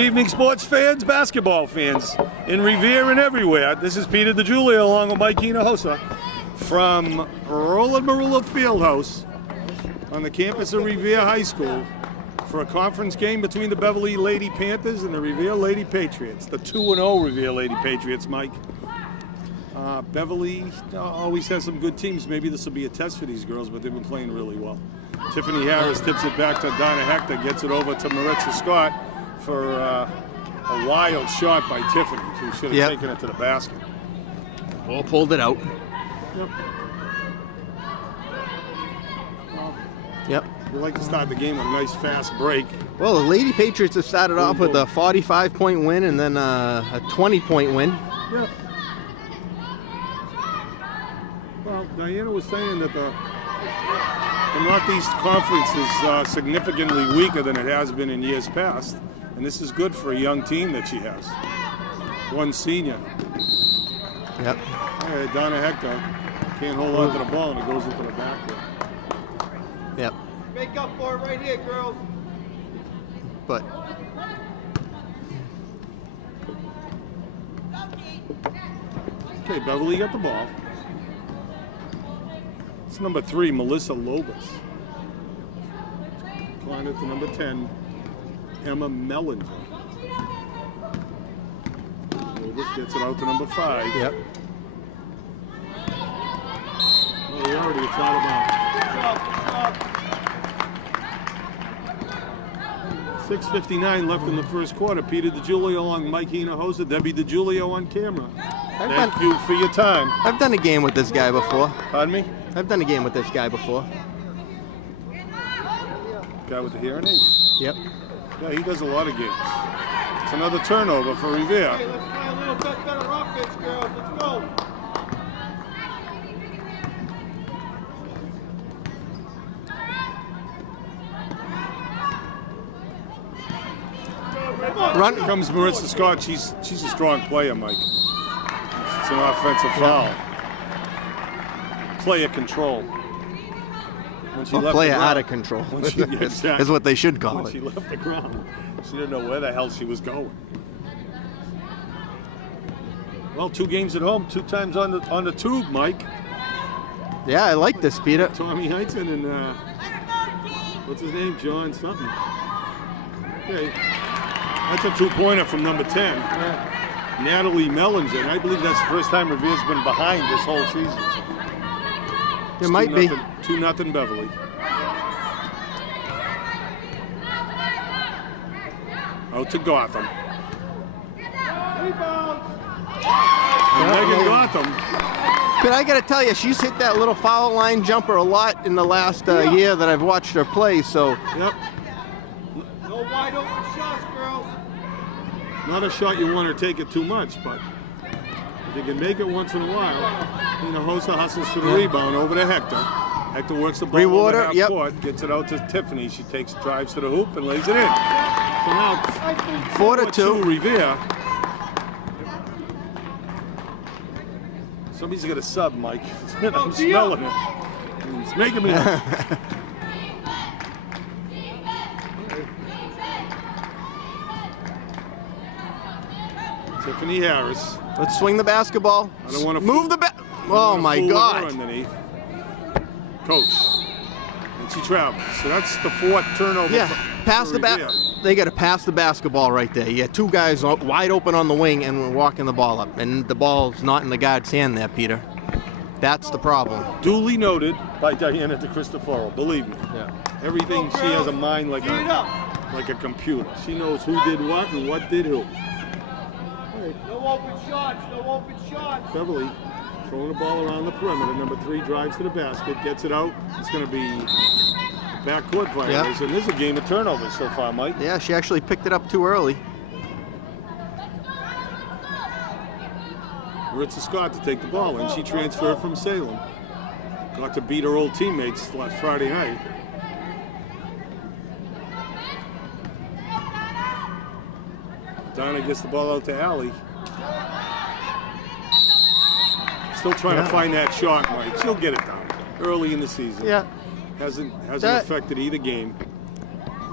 Good evening, sports fans, basketball fans, in Revere and everywhere. This is Peter DeGiulio along with Mike Hinojosa from Roland Merullo Fieldhouse on the campus of Revere High School for a conference game between the Beverly Lady Panthers and the Revere Lady Patriots. The 2-0 Revere Lady Patriots, Mike. Beverly always has some good teams. Maybe this will be a test for these girls, but they've been playing really well. Tiffany Harris tips it back to Donna Hector, gets it over to R.H.S. Scott for a wild shot by Tiffany, who should have taken it to the basket. All pulled it out. Yep. We like to start the game with a nice fast break. Well, the Lady Patriots have started off with a 45-point win and then a 20-point win. Yep. Well, Diana was saying that the Northeast Conference is significantly weaker than it has been in years past, and this is good for a young team that she has. One senior. Yep. Hey, Donna Hector can't hold on to the ball, and it goes into the back. Yep. Make up for it right here, girls. But okay, Beverly got the ball. It's number 3, Melissa Lobos. Climbed it to number 10, Emma Mellinger. Lobos gets it out to number 5. yep. Oh, we already it's out of bounds. 6:59 left in the first quarter. Peter DeGiulio along Mike Hinojosa, Debbie DeGiulio on camera. Thank you for your time. I've done a game with this guy before. Pardon me? I've done a game with this guy before. Guy with the hearing aids. Yep. Yeah, he does a lot of games. It's another turnover for Revere. Hey, let's play a little bit better offense, girls. Let's go. Run. Here comes Marissa Scott. She's a strong player, Mike. It's an offensive foul. Player control. When she left Player the ground, out of control. when she- exactly. Is what they should call When it. she left the ground, she didn't know where the hell she was going. Well, 2 games at home, 2 times on the tube, Mike. Yeah, I like this, Peter. Tommy Heintzen and what's his name? John something. Okay. That's a 2-pointer from number 10. Natalie Mellinger. I believe that's the first time Revere's been behind this whole season. It might be. 2-0 Beverly. Out to Gotham. Megan Gotham. But I got to tell you, she's hit that little foul line jumper a lot in the last year that I've watched her play. So. Yep. No wide open shots, girls. Not a shot you want to take it too much, but if you can make it once in a while. Hinojosa hustles for the rebound over to Hector. Hector works the ball over half court, gets it out to Tiffany. She drives to the hoop and lays it in. So now 4-2 Revere. Somebody's got a sub, Mike. I'm smelling it. It's making me. Tiffany Harris. Let's swing the basketball. I don't want to move the Oh my God! Underneath. Coach, and she travels. So that's the 4th turnover. Yeah, pass the They got to pass the basketball right there. You got 2 guys wide open on the wing, and we're walking the ball up, and the ball's not in the guard's hand there, Peter. That's the problem. Duly noted by Diana DeCristoforo. Believe me. Yeah. Everything. She has a mind like a computer. She knows who did what and what did who. No open shots. No open shots. Beverly throwing the ball around the perimeter. Number 3 drives to the basket, gets it out. It's going to be backcourt violation. This is a game of turnovers so far, Mike. Yeah, she actually picked it up too early. Maritza Scott to take the ball, and she transferred from Salem. Got to beat her old teammates last Friday night. Donna gets the ball out to Allie. Still trying to find that shot, Mike. She'll get it down early in the season. Yeah. Hasn't affected either game.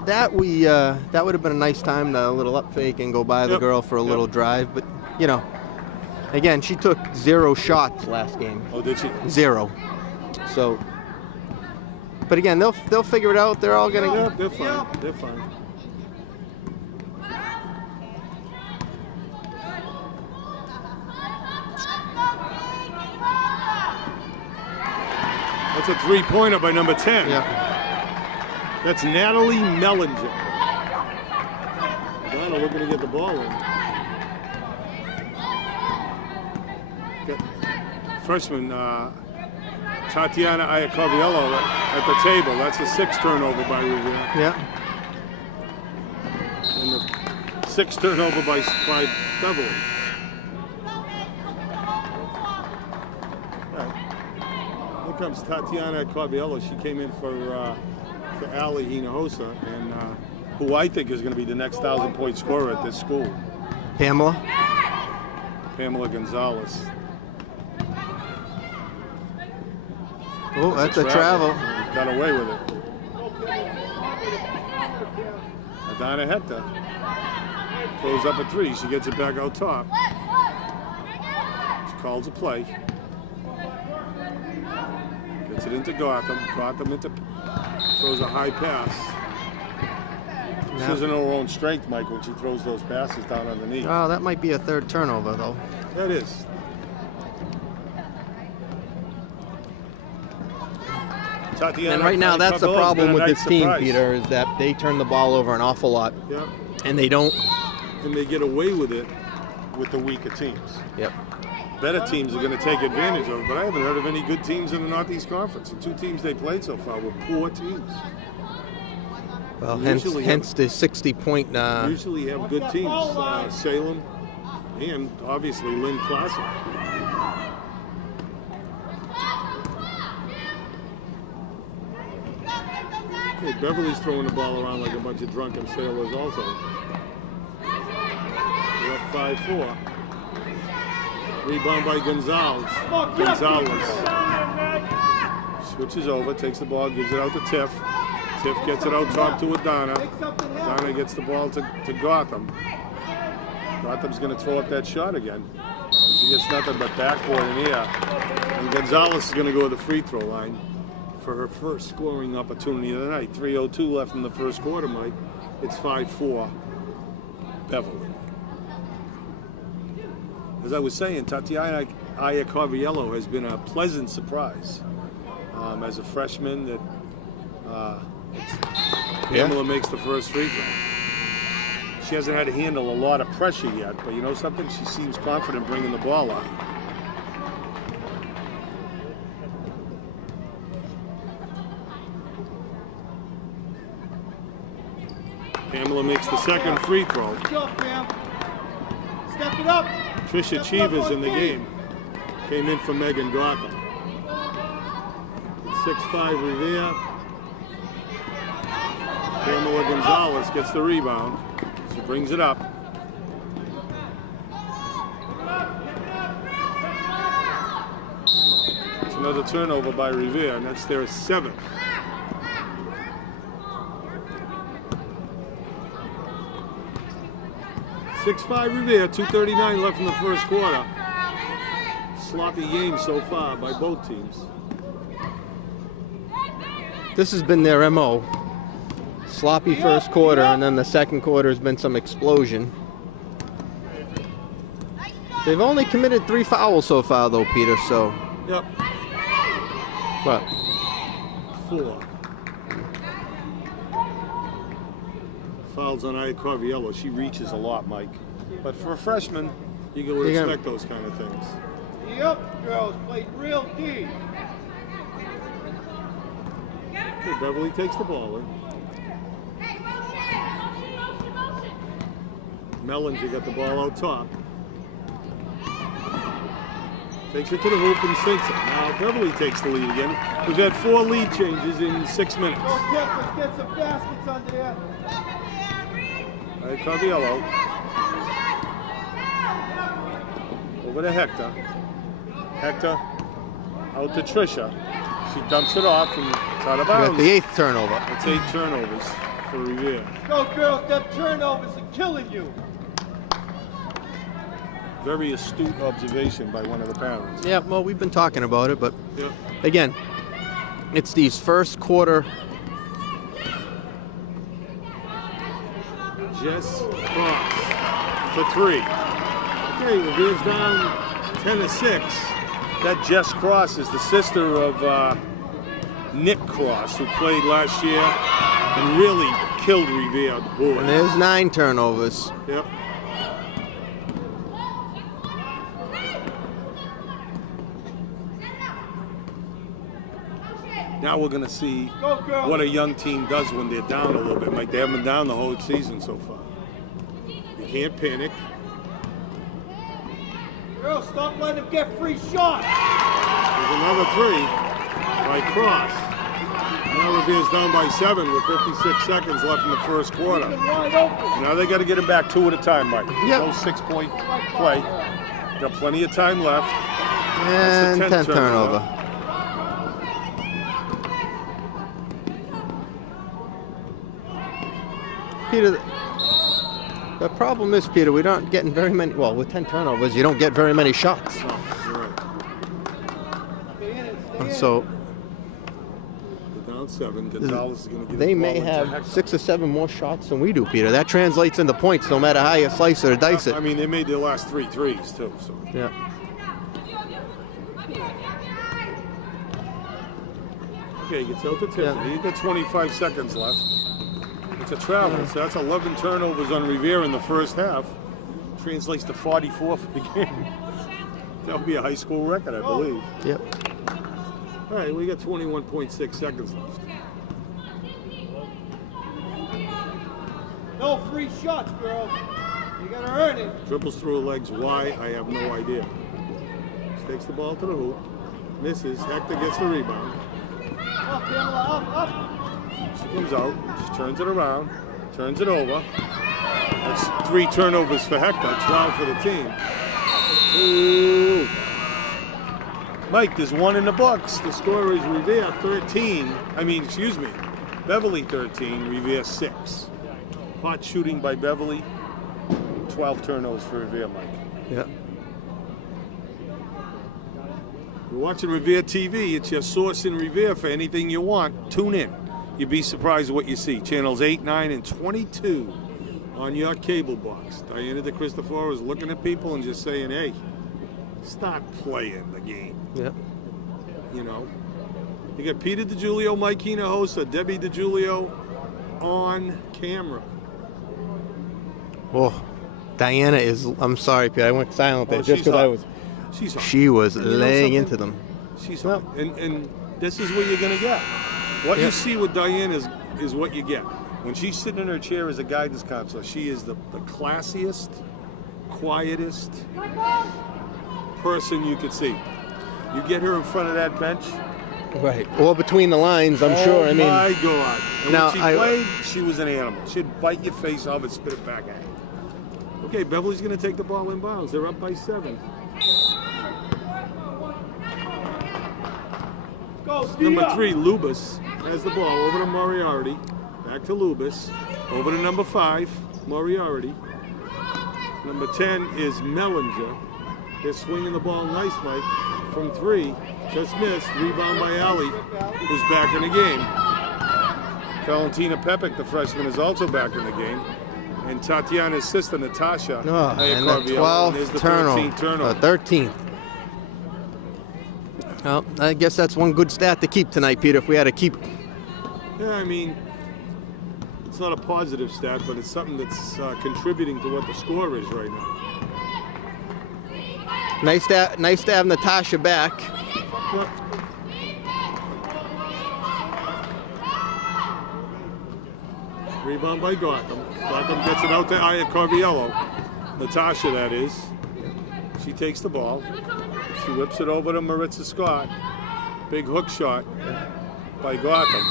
that would have been a nice time to a little up fake and go by the girl for a little drive. But, you know, again, she took 0 shots last game. Oh, did she? 0. So, but again, they'll figure it out. They're all going to. Yeah, they're fine. They're fine. That's a 3-pointer by number 10. Yeah. That's Natalie Mellinger. Donna looking to get the ball in. Got freshman Tatiana Iacoviello at the table. That's a 6th turnover by Revere. Yeah. And the 6th turnover by Beverly. Here comes Tatiana Iacoviello. She came in for Ali Hinojosa, and who I think is going to be the next 1,000-point scorer at this school. Pamela Gonzalez. Oh, that's a travel. Got away with it. Adana Hector throws up a 3. She gets it back out top. She calls a play. Gets it into Gotham. Gotham throws a high pass. She doesn't know her own strength, Mike, when she throws those passes down underneath. Oh, that might be a 3rd turnover, though. That is. Tatiana And right now, that's the problem with this team, surprise. Peter, is that they turn the ball over an awful lot. Yeah. And they don't. And they get away with it with the weaker teams. Yep. Better teams are going to take advantage of it, but I haven't heard of any good teams in the Northeast Conference. The 2 teams they played so far were poor teams. Well, hence the 60-point. Usually have good teams. Salem and obviously Lynn Classic. Okay, Beverly's throwing the ball around like a bunch of drunken sailors also. We're up 5-4. Rebound by Gonzalez. Switches over, takes the ball, gives it out to Tiff. Tiff gets it out top to Adana. Adana gets the ball to Gotham. Gotham's going to throw up that shot again. She gets nothing but backboard in here. And Gonzalez is going to go to the free throw line for her first scoring opportunity of the night. 3:02 left in the first quarter, Mike. It's 5-4 Beverly. As I was saying, Tatiana Iacoviello has been a pleasant surprise as a freshman. That Pamela makes the first free throw. She hasn't had to handle a lot of pressure yet, but you know something? She seems confident bringing the ball up. Pamela makes the second free throw. Good job, Pam. Step it up. Trisha Cheever's in the game. Came in for Megan Gotham. 6'5" Revere. Pamela Gonzalez gets the rebound. She brings it up. It's another turnover by Revere, and that's their 7th. .65 Revere, 2:39 left in the first quarter. Sloppy game so far by both teams. This has been their MO. Sloppy first quarter, and then the second quarter has been some explosion. They've only committed 3 fouls so far, though, Peter, so. Yep. What? 4. Fouls on Iacoviello. She reaches a lot, Mike. But for a freshman, you can expect those kind of things. Yep, girls played real deep. Okay, Beverly takes the ball in. Mellinger got the ball out top. Takes it to the hoop and sinks it. Now Beverly takes the lead again. We've had 4 lead changes in 6 minutes. Go, Tiff, let's get some baskets under there. Iacoviello. Over to Hector. Hector out to Trisha. She dumps it off and it's out of bounds. Got the 8th turnover. It's 8 turnovers for Revere. Go, girls. Them turnovers are killing you. Very astute observation by one of the parents. Yeah, well, we've been talking about it, but Yep. again, it's these first quarter. Jess Cross for 3. Okay, Revere's down 10-6. That Jess Cross is the sister of Nick Cross, who played last year and really killed Revere on the board. And there's 9 turnovers. Yep. Now we're going to see Go, girls. what a young team does when they're down a little bit. Like they haven't been down the whole season so far. You can't panic. Girls, stop letting them get free shots. There's another 3 by Cross. Now Revere's down by 7 with 56 seconds left in the first quarter. Them wide open. Now they got to get it back 2 at a time, Mike. Yep. No 6-point play. Got plenty of time left. And That's the 10th turnover. Peter, the problem is, Peter, we're not getting very many. Well, with 10 turnovers, you don't get very many shots. Oh, you're right. Stay in it. Stay in it. So They're down 7. Gonzalez is going to get they his may ball into have Hector. 6 or 7 more shots than we do, Peter. That translates into points, no matter how you slice it or dice it. I mean, they made their last 3 threes, too. So. Yeah. Okay, gets out to Tiffany. Yeah. He's got 25 seconds left. It's a travel, so that's 11 turnovers on Revere in the first half. Translates to 44 for the game. That'll be a high school record, I believe. Yep. All right, we got 21.6 seconds left. No free shots, girls. You gotta earn it. Dribbles through her legs. Why? I have no idea. Takes the ball to the hoop. Misses. Hector gets the rebound. Up, Pamela, up. She comes out. She turns it around. Turns it over. That's 3 turnovers for Hector. 12 for the team. Ooh. Mike, there's 1 in the books. The score is Revere 13. Beverly 13, Revere 6. Hot shooting by Beverly. 12 turnovers for Revere, Mike. Yeah. You're watching Revere TV. It's your source in Revere for anything you want. Tune in. You'd be surprised at what you see. Channels 8, 9, and 22 on your cable box. Diana DeCristoforo is looking at people and just saying, hey, start playing the game. Yep. You know? You got Peter DiGiulio, Mike Hinojosa, Debbie DiGiulio on camera. Oh, Diana is. I'm sorry, Peter. I went silent there Oh, just she's because I hot. was. She's hot. She was And you know laying something? into them. She's hot. And this is what you're going to get. What you see with Diane is what you get. When she's sitting in her chair as a guidance counselor, she is the classiest, quietest person you could see. You get her in front of that bench. Right. Or between the lines, I'm sure. I mean, my God. And now, when she played, she was an animal. She'd bite your face off and spit it back at you. Okay, Beverly's going to take the ball inbounds. They're up by 7. Go, Number 3, Lubas, has the ball over to Moriarty. Back to Lubas. Over to number 5, Moriarty. Number 10 is Mellinger. They're swinging the ball nice, Mike. From 3, just missed. Rebound by Alley, who's back in the game. Valentina Pepic, the freshman, is also back in the game. And Tatiana's sister, Natasha. oh, and the Iacoviello, is 12th the turnover. 13th turnover. 13th. Well, I guess that's one good stat to keep tonight, Peter. If we had to keep. Yeah, I mean, it's not a positive stat, but it's something that's contributing to what the score is right now. Nice to have Natasha back. But rebound by Gotham. Gotham gets it out to Iacoviello. Natasha, that is. She takes the ball. She whips it over to Maritza Scott. Big hook shot by Gotham.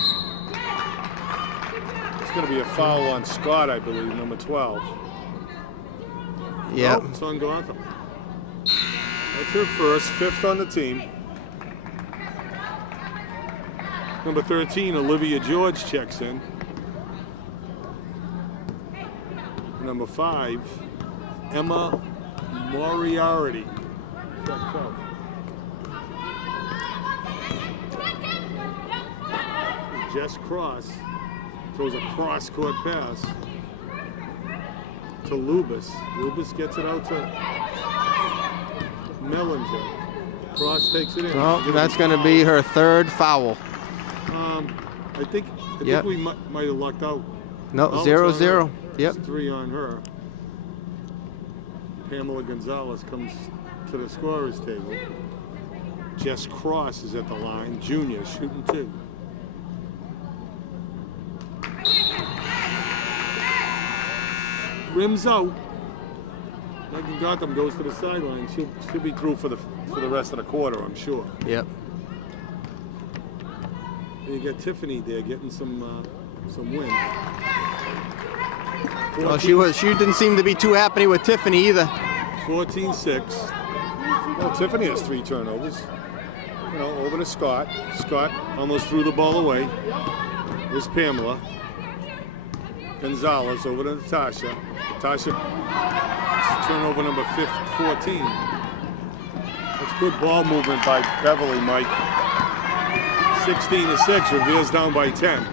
It's going to be a foul on Scott, I believe, number 12. Yeah. No, it's on Gotham. That's her first, 5th on the team. Number 13, Olivia George checks in. number 5, Emma Moriarty. Checks out. Jess Cross throws a cross-court pass to Lubis. Lubis gets it out to Mellinger. Cross takes it in. Oh, that's going to be her 3rd foul. I think we might have lucked out. No, 0-0. Yep. It's 3 on her. Pamela Gonzalez comes to the scorer's table. Jess Cross is at the line. Junior shooting 2. Rims out. Megan Gotham goes to the sideline. She'll be through for the rest of the quarter, I'm sure. Yep. And you got Tiffany there getting some wind. Well, she didn't seem to be too happy with Tiffany either. 14-6. Well, Tiffany has 3 turnovers. You know, over to Scott. Scott almost threw the ball away. There's Pamela. Gonzalez over to Natasha. Natasha, turnover number 14. That's good ball movement by Beverly, Mike. 16-6, Revere's down by 10.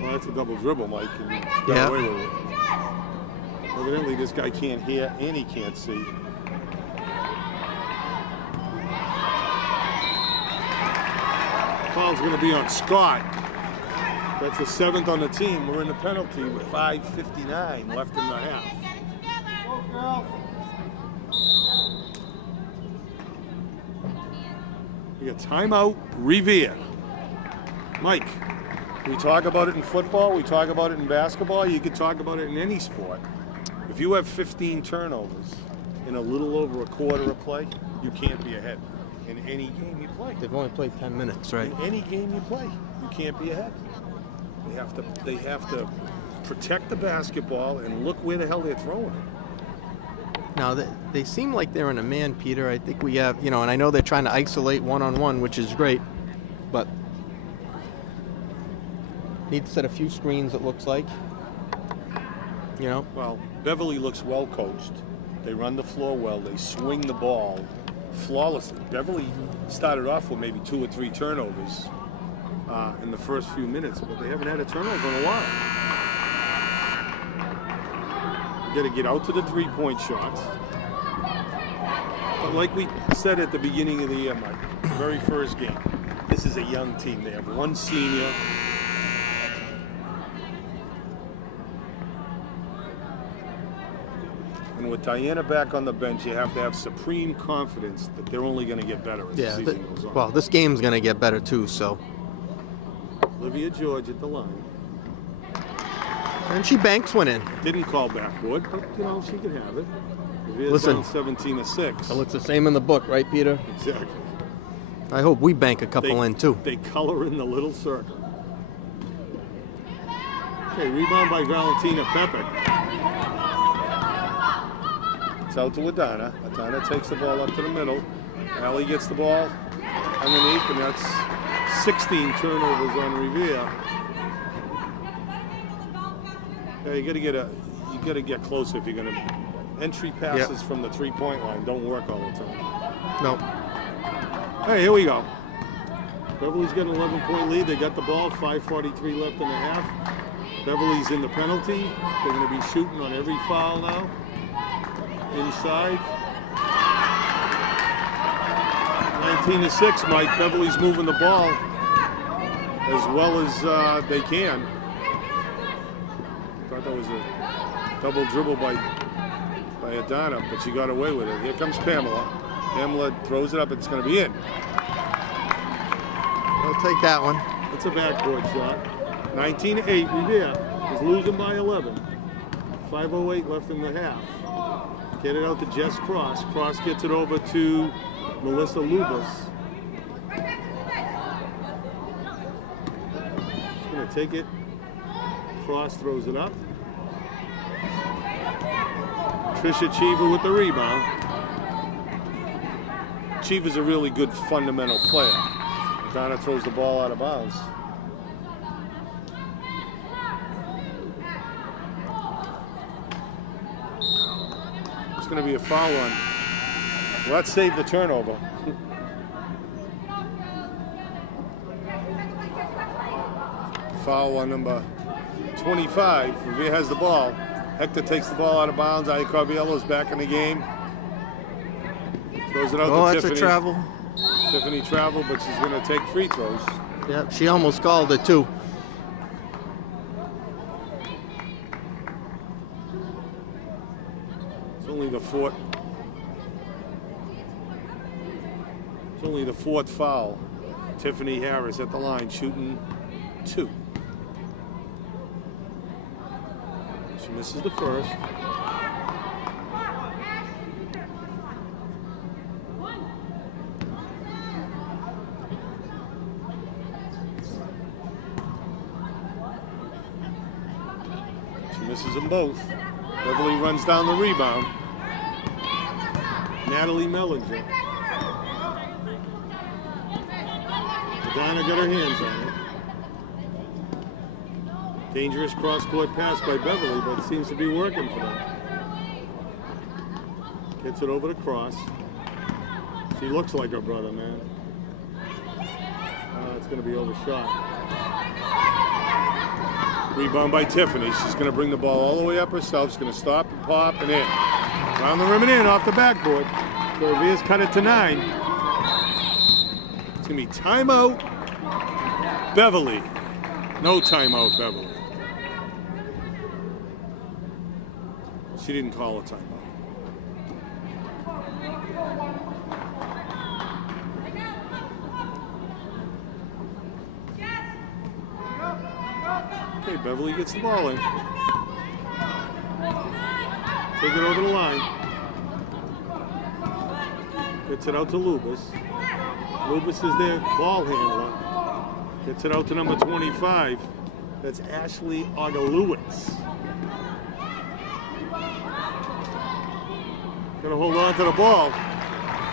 Well, that's a double dribble, Mike. And he got away with it. Evidently, this guy can't hear and he can't see. Foul's going to be on Scott. That's the 7th on the team. We're in the penalty with 5:59 left in the half. We got timeout, Revere. Mike, we talk about it in football, we talk about it in basketball, you could talk about it in any sport. If you have 15 turnovers in a little over a quarter of play, you can't be ahead. In any game you play. They've only played 10 minutes, right? In any game you play, you can't be ahead. They have to protect the basketball and look where the hell they're throwing it. Now, they seem like they're in a man, Peter. I think we have, and I know they're trying to isolate one-on-one, which is great, but need to set a few screens, it looks like. Well, Beverly looks well coached. They run the floor well. They swing the ball flawlessly. Beverly started off with maybe 2 or 3 turnovers in the first few minutes, but they haven't had a turnover in a while. You got to get out to the 3-point shots. But like we said at the beginning of the year, Mike, the very first game, this is a young team. They have 1 senior. And with Diana back on the bench, you have to have supreme confidence that they're only going to get better as the season goes on. Well, this game's going to get better too, so. Olivia George at the line. And she banks one in. Didn't call backboard, but she could have it. Revere's Listen, down 17-6. It looks the same in the book, right, Peter? Exactly. I hope we bank a couple in too. They color in the little circle. Okay, rebound by Valentina Pepe. It's out to Adana. Adana takes the ball up to the middle. Allie gets the ball underneath, and that's 16 turnovers on Revere. Yeah, you gotta get closer if you're gonna. Entry passes from the 3-point line don't work all the time. No. Hey, here we go. Beverly's got an 11-point lead. They got the ball. 5:43 left in the half. Beverly's in the penalty. They're going to be shooting on every foul now. Inside. 19-6, Mike. Beverly's moving the ball as well as they can. Thought that was a double dribble by Adana, but she got away with it. Here comes Pamela. Pamela throws it up. It's going to be in. I'll take that one. It's a backboard shot. 19-8. Revere is losing by 11. 5:08 left in the half. Get it out to Jess Cross. Cross gets it over to Melissa Lubis. She's going to take it. Cross throws it up. Trisha Cheever with the rebound. Cheever's a really good fundamental player. Donna throws the ball out of bounds. It's going to be a foul on. Well, that saved the turnover. Foul on number 25. Revere has the ball. Hector takes the ball out of bounds. Iacoviello's back in the game. Throws it out to that's Tiffany. a travel. Tiffany traveled, but she's going to take free throws. Yep, she almost called it too. It's only the fourth. It's only the fourth foul. Tiffany Harris at the line shooting 2. She misses the first. Misses them both. Beverly runs down the rebound. Natalie Mellinger. Madonna got her hands on it. Dangerous cross-court pass by Beverly, but it seems to be working for them. Gets it over the cross. She looks like her brother, man. It's going to be overshot. Rebound by Tiffany. She's going to bring the ball all the way up herself. She's going to stop and pop and in. Around the rim and in off the backboard. So Revere's cut it to 9. It's going to be timeout Beverly. No timeout Beverly. She didn't call a timeout. Okay, Beverly gets the ball in. Take it over the line. Gets it out to Lubas. Lubas is their ball handler. Gets it out to number 25. That's Ashley Ogalewicz. Gonna hold on to the ball.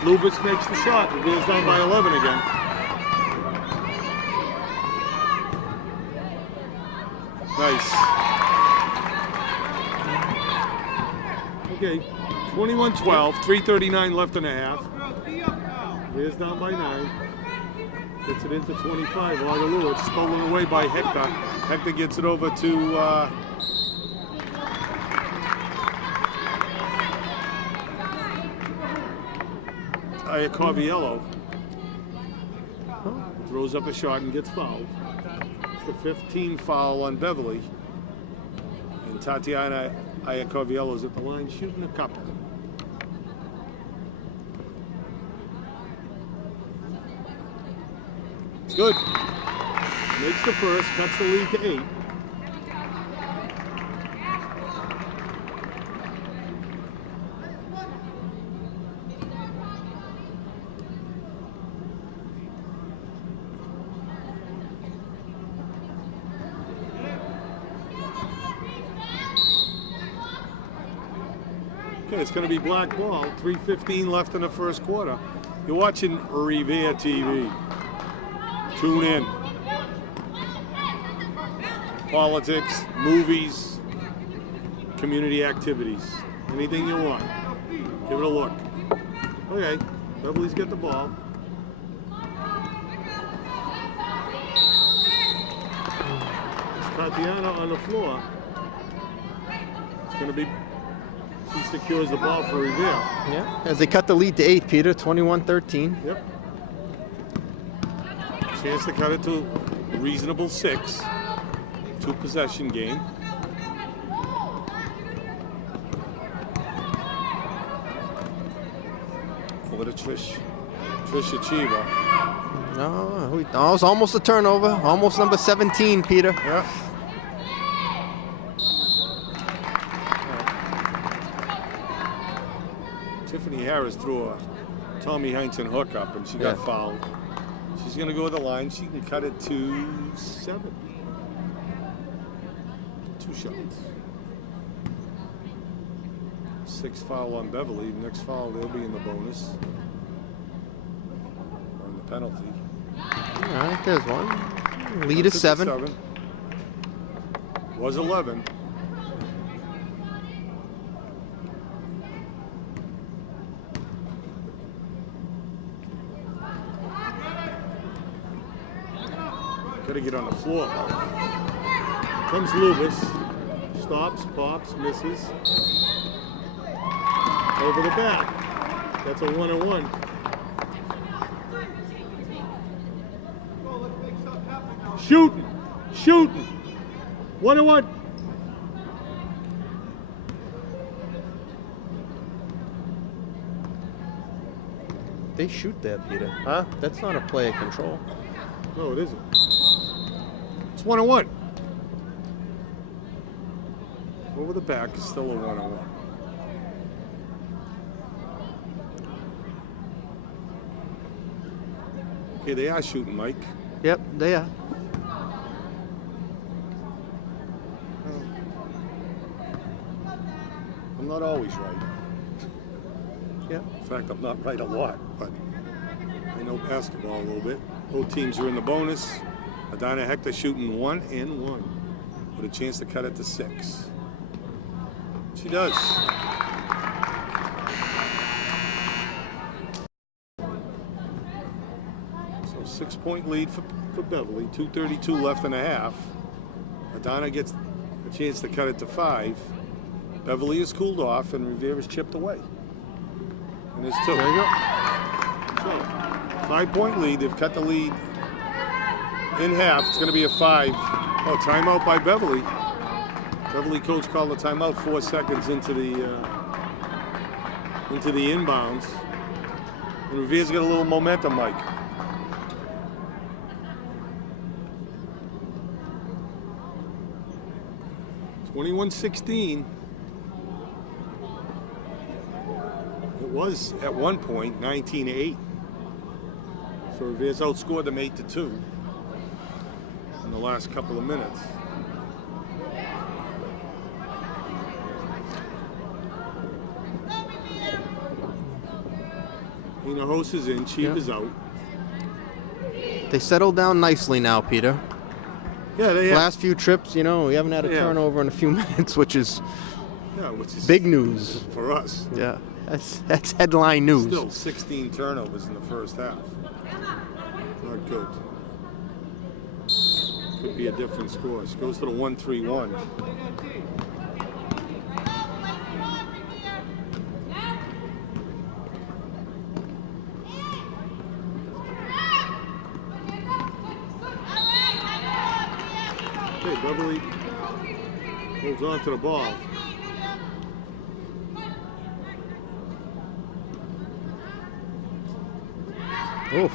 Lubas makes the shot. Revere's down by 11 again. Nice. Okay, 21-12, 3:39 left in the half. Revere's down by 9. Gets it into 25. Ogalewicz stolen away by Hector. Hector gets it over to Iacoviello. Throws up a shot and gets fouled. It's the 15th foul on Beverly. And Tatiana Iacoviello's at the line shooting a couple. It's good. Makes the first, cuts the lead to 8. It's going to be black ball. 3:15 left in the first quarter. You're watching Revere TV. Tune in. Politics, movies, community activities. Anything you want. Give it a look. Okay, Beverly's got the ball. It's Tatiana on the floor. It's going to be... She secures the ball for Revere. Yeah, as they cut the lead to 8, Peter, 21-13. Yep. Chance to cut it to a reasonable 6. 2-possession game. Over to Trisha Cheever. No, it's almost a turnover. Almost number 17, Peter. Yeah. Tiffany Harris threw a Tommy Heinsohn hookup and she got fouled. She's going to go to the line. She can cut it to 7. 2 shots. 6th foul on Beverly. Next foul, they'll be in the bonus. penalty. All right, there's one. Lead is 7. Was 11. Got to get on the floor. Comes Lubis. Stops, pops, misses. Over the back. That's a 1-on-1. Shooting. Shooting. 1-on-1. They shoot there, Peter. Huh? That's not a play of control. No, it isn't. It's 1-on-1. Over the back is still a 1-on-1. Okay, they are shooting, Mike. Yep, they are. I'm not always right. Yep. In fact, I'm not right a lot, but I know basketball a little bit. Both teams are in the bonus. Adana Hector shooting 1-and-1 with a chance to cut it to 6. She does. So 6-point lead for Beverly. 2:32 left in a half. Adana gets a chance to cut it to 5. Beverly is cooled off and Revere is chipped away. And there's 2. There you go. So, 5-point lead. They've cut the lead in half. It's going to be a 5. Oh, timeout by Beverly. Beverly coach called the timeout 4 seconds into the inbounds. And Revere's got a little momentum, Mike. (21-16). It was at one point 19-8. So Revere's outscored them 8-2 in the last couple of minutes. Hinojosa is in, Chief is out. They settled down nicely now, Peter. Yeah, they have. Last few trips, you know, we haven't had a turnover in a few minutes, which is big news for us. Yeah, that's headline news. Still 16 turnovers in the first half. Not good. Could be a different score. It goes to the 1-3-1. Okay, Beverly holds on to the ball. Oof.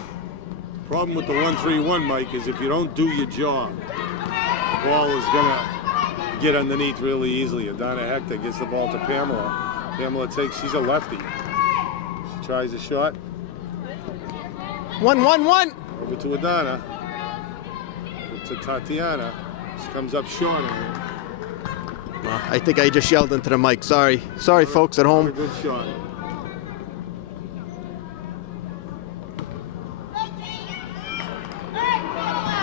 Problem with the 1-3-1, Mike, is if you don't do your job, the ball is gonna get underneath really easily. Adana Hector gets the ball to Pamela. Pamela takes, she's a lefty. She tries a shot. 1-1-1. Over to Adana. To Tatiana. She comes up short on her. Well, I think I just yelled into the mic. Sorry, folks at A home. good shot.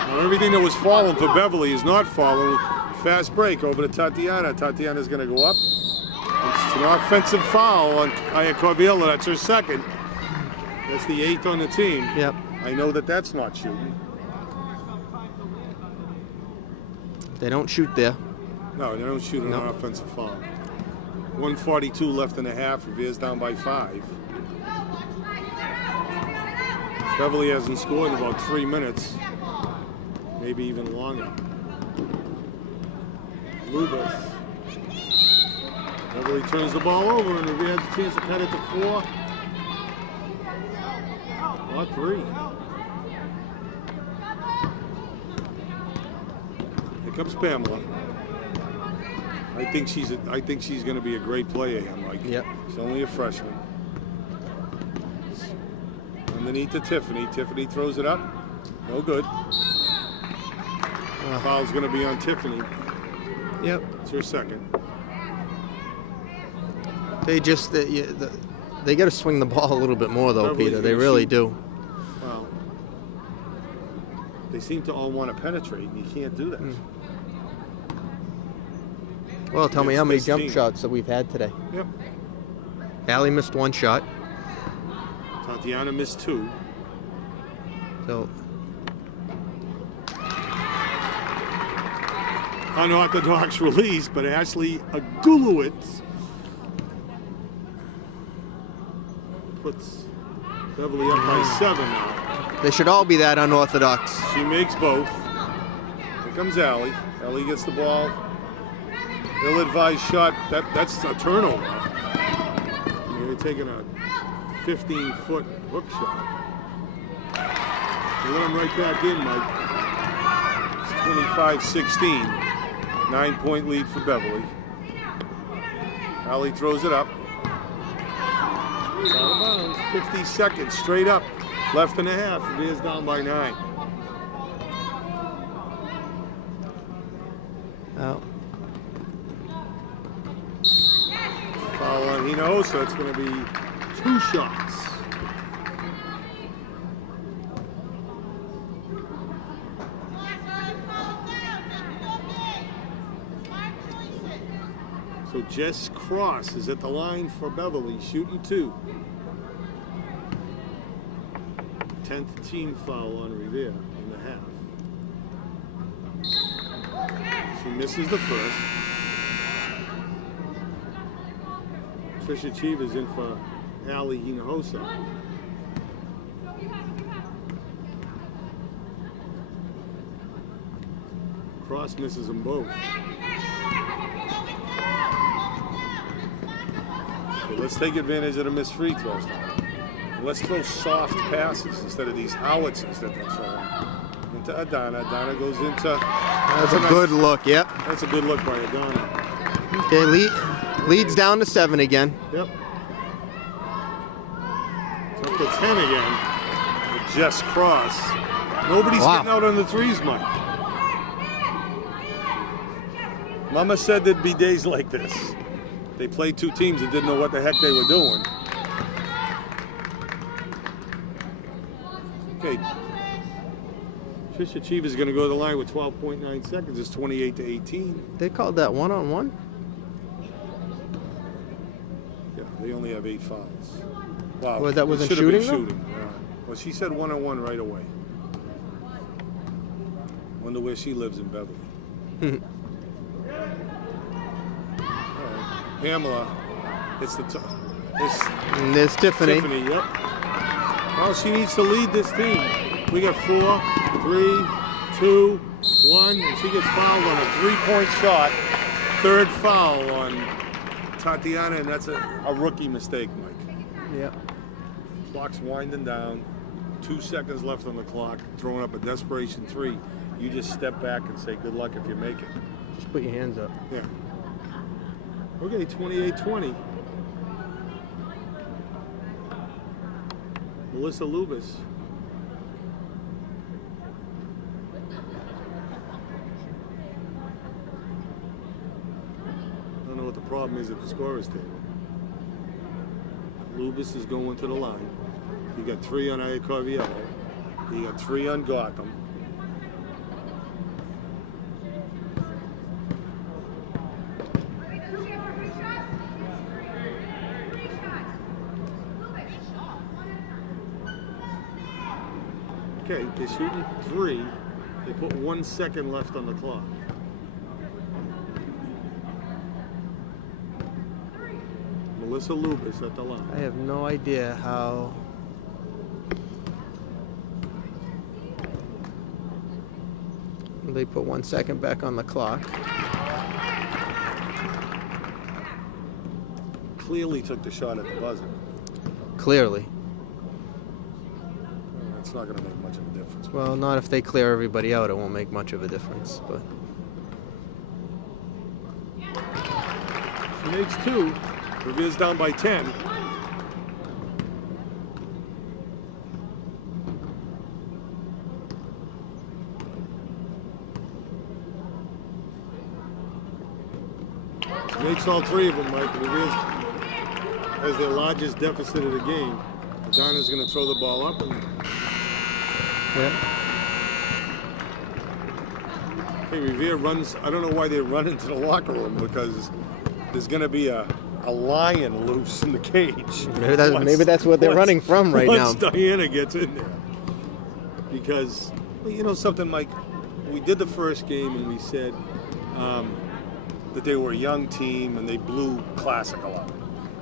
Now, everything that was falling for Beverly is not falling. Fast break over to Tatiana. Tatiana's going to go up. It's an offensive foul on Aya Corvilla. That's her second. That's the 8th on the team. Yep. I know that that's not shooting. They don't shoot there. No, they don't shoot an offensive foul. 1:42 left in the half. Revere's down by 5. Beverly hasn't scored in about 3 minutes. Maybe even longer. Lubis. Beverly turns the ball over and Revere has a chance to cut it to 4. Or 3. Here comes Pamela. I think she's going to be a great player here, Mike. Yep. She's only a freshman. Underneath to Tiffany. Tiffany throws it up. No good. Foul's going to be on Tiffany. Yep. It's her second. They just they got to swing the ball a little bit more, though, Beverly's Peter. They gonna really shoot. do. Well, They seem to all want to penetrate, and you can't do that. Well, tell me how many This jump team. shots that we've had today. Yep. Allie missed 1 shot. Tatiana missed 2. So Unorthodox release, but Ashley Agulowitz puts Beverly up by 7 now. they should all be that unorthodox. She makes both. Here comes Allie. Allie gets the ball. Ill-advised shot. That's a turnover. I mean, they're taking a 15-foot hook shot. They let him right back in, Mike. It's 25-16. 9-point lead for Beverly. Allie throws it up. It's out of bounds. 50 seconds straight up. Left and a half. Revere's down by 9. Oh. Foul on Hinojosa. It's going to be 2 shots. So Jess Cross is at the line for Beverly, shooting 2. 10th team foul on Revere in the half. She misses the first. Trisha Cheever's in for Allie Hinojosa. Cross misses them both. So let's take advantage of the missed free throws now. Let's throw soft passes instead of these howitzers that they're throwing. Into Adana. Adana goes into... That's a good look, yep. That's a good look by Adana. Okay, leads down to 7 again. Yep. It's up to 10 again with Jess Cross. Nobody's getting out on the threes, Mike. Mama said there'd be days like this. They played 2 teams and didn't know what the heck they were doing. Okay. Trisha Cheever's going to go to the line with 12.9 seconds. It's 28-18. They called that 1-on-1? Yeah, they only have 8 fouls. Wow. Well, that wasn't it should have shooting, been shooting. Yeah. Well, she said 1-on-1 right away. Wonder where she lives in Beverly. Pamela, it's the There's Tiffany. Tiffany, yep. Well, she needs to lead this team. We got 4, 3, 2, 1, and she gets fouled on a 3-point shot. 3rd foul on Tatiana, and that's a rookie mistake, Mike. Yep. Clock's winding down. 2 seconds left on the clock. Throwing up a desperation 3. You just step back and say, good luck if you make it. Just put your hands up. Yeah. Okay, 28-20. Melissa Lubis. I don't know what the problem is at the scorer's table. Lubis is going to the line. You got 3 on Iacoviello. You got 3 on Gotham. Okay, they're shooting 3. They put 1 second left on the clock. Melissa Lubis at the line. I have no idea how. They put 1 second back on the clock. Clearly took the shot at the buzzer. Clearly. It's not going to make much of a difference. Well, not if they clear everybody out. It won't make much of a difference. But She makes 2. Revere's down by 10. She makes all 3 of them, Mike. Revere has their largest deficit of the game. Donna's going to throw the ball up. And yeah. Hey, Revere runs. I don't know why they run into the locker room because there's going to be a lion loose in the cage. Maybe that's what they're running from right now. Once Diana gets in there. Because, you know something, Mike? We did the first game and we said that they were a young team and they blew Classic a lot.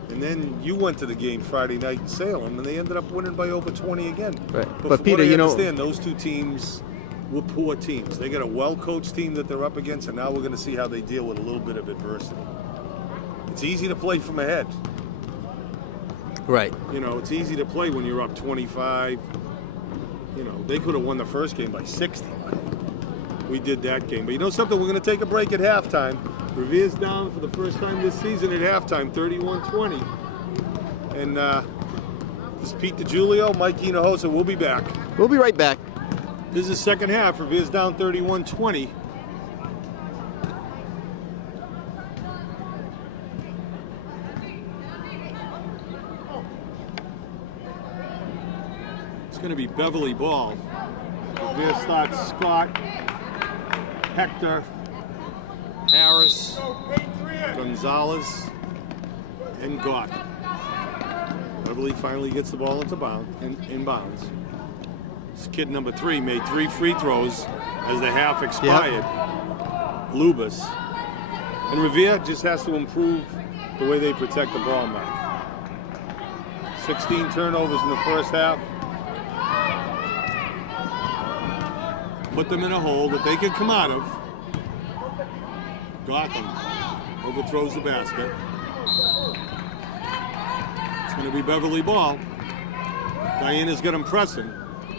And then you went to the game Friday night in Salem and they ended up winning by over 20 again. Right. But Peter, you understand, those two teams were poor teams. They got a well-coached team that they're up against, and now we're going to see how they deal with a little bit of adversity. It's easy to play from ahead. Right. You know, it's easy to play when you're up 25. You know, they could have won the first game by 60. We did that game. But you know something? We're going to take a break at halftime. Revere's down for the first time this season at halftime, 31-20. And this is Pete DiGiulio, Mike Hinojosa. We'll be back. We'll be right back. This is the second half. Revere's down 31-20. It's going to be Beverly ball. Revere starts Scott, Hector, Harris, Gonzalez, and Gott. Beverly finally gets the ball into inbounds. This kid number 3 made 3 free throws as the half expired. Yep. Lubas. And Revere just has to improve the way they protect the ball, Mike. 16 turnovers in the first half. Put them in a hole that they could come out of. Gotham overthrows the basket. It's going to be Beverly ball. Diana's got him pressing.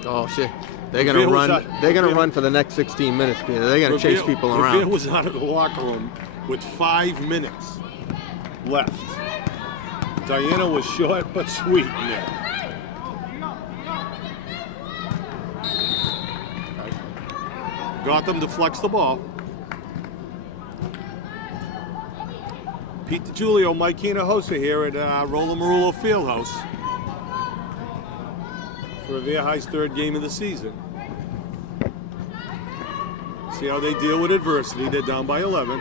Oh shit! They're gonna run. They're gonna run for the next 16 minutes, Peter. They're gonna chase people around. Revere was out of the locker room with 5 minutes left. Diana was short but sweet in there. Gotham deflects the ball. Pete DiGiulio, Mike Hinojosa here at Roland Merullo Fieldhouse. For Revere High's 3rd game of the season. See how they deal with adversity. They're down by 11.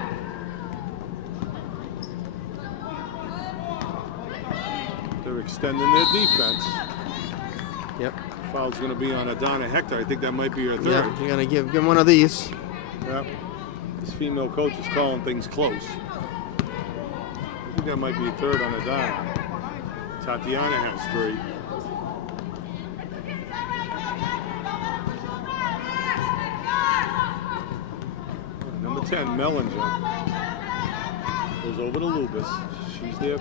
They're extending their defense. Yep. Foul's going to be on Adana Hector. I think that might be her 3rd. Yeah, you're going to give him one of these. Yep. This female coach is calling things close. I think that might be a 3rd on Adana. Tatiana has 3. Number 10, Mellinger, goes over to Lubas. She's their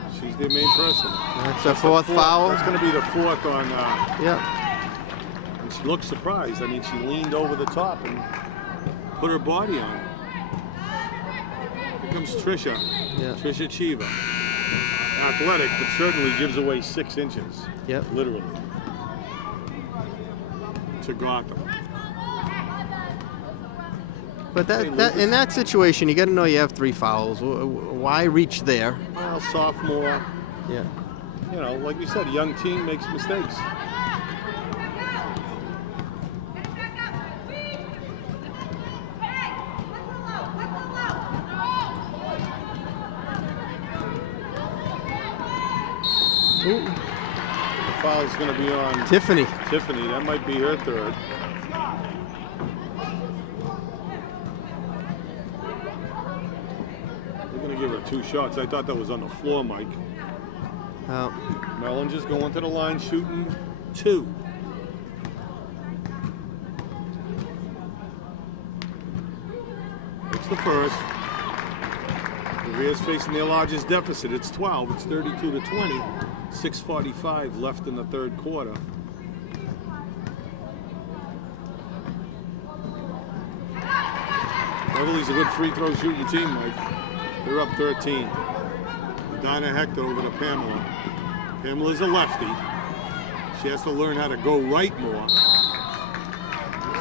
main person. That's a 4th foul. That's going to be the 4th on. Yeah. And she looked surprised. I mean, she leaned over the top and put her body on it. Here comes Trisha. Yeah. Trisha Chiva. Athletic, but certainly gives away 6 inches. Yep. Literally. To Gotham. But in that situation, you got to know you have 3 fouls. Why reach there? Well, sophomore. Yeah. You know, like you said, a young team makes mistakes. Ooh. The foul's going to be on Tiffany. Tiffany. That might be her 3rd. Give her 2 shots. I thought that was on the floor, Mike. Mellinger's going to the line, shooting 2. It's the first. Revere's facing their largest deficit. It's 12. It's 32-20. 6:45 left in the 3rd quarter. Beverly's a good free throw shooting team, Mike. They're up 13. Donna Hector over to Pamela. Pamela's a lefty. She has to learn how to go right more.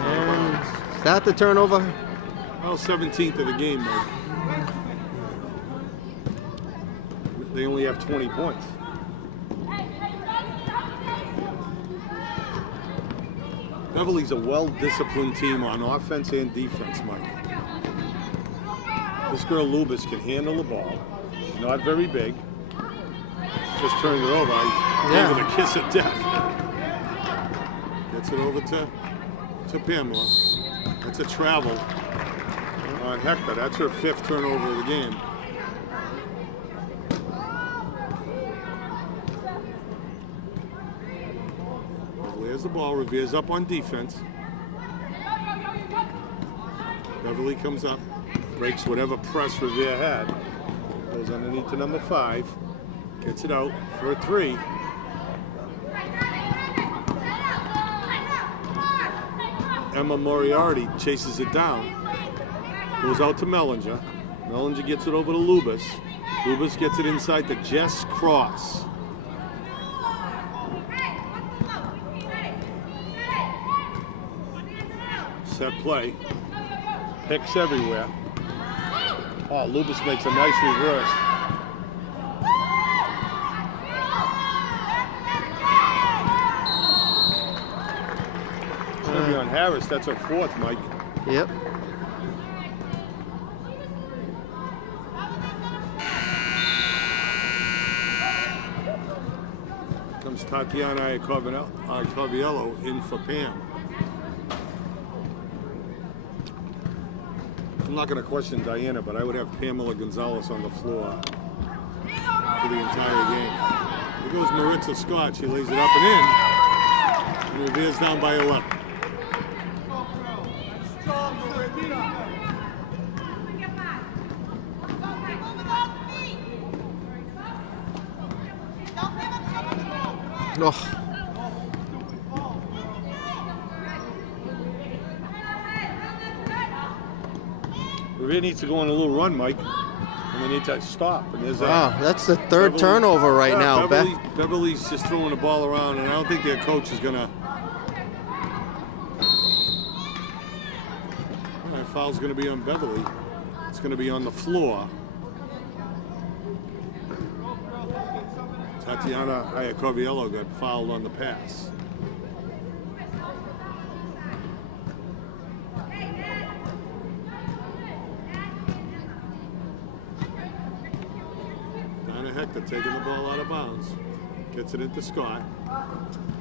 And is that the turnover? Well, 17th of the game, Mike. They only have 20 points. Beverly's a well-disciplined team on offense and defense, Mike. This girl Lubis can handle the ball. She's not very big. Just turned it over. I gave it a kiss of death. Gets it over to Pamela. That's a travel on Hector. That's her 5th turnover of the game. There's the ball. Revere's up on defense. Beverly comes up, breaks whatever press Revere had. Goes underneath to number 5. Gets it out for a 3. Emma Moriarty chases it down. Goes out to Mellinger. Mellinger gets it over to Lubis. Lubis gets it inside to Jess Cross. Set play. Picks everywhere. Oh, Lubis makes a nice reverse. It's going to be on Harris. That's her 4th, Mike. Yep. Comes Tatiana Iacoviello in for Pam. I'm not going to question Diana, but I would have Pamela Gonzalez on the floor for the entire game. Here goes Maritza Scott. She lays it up and in. And Revere's down by 11. Oh. Revere needs to go on a little run, Mike, and they need to stop. And there's that's the 3rd turnover right now. Beverly's just throwing the ball around, and I don't think their coach is gonna. All right, foul's gonna be on Beverly. It's gonna be on the floor. Tatiana Iacoviello got fouled on the pass. Hector taking the ball out of bounds. Gets it into Scott.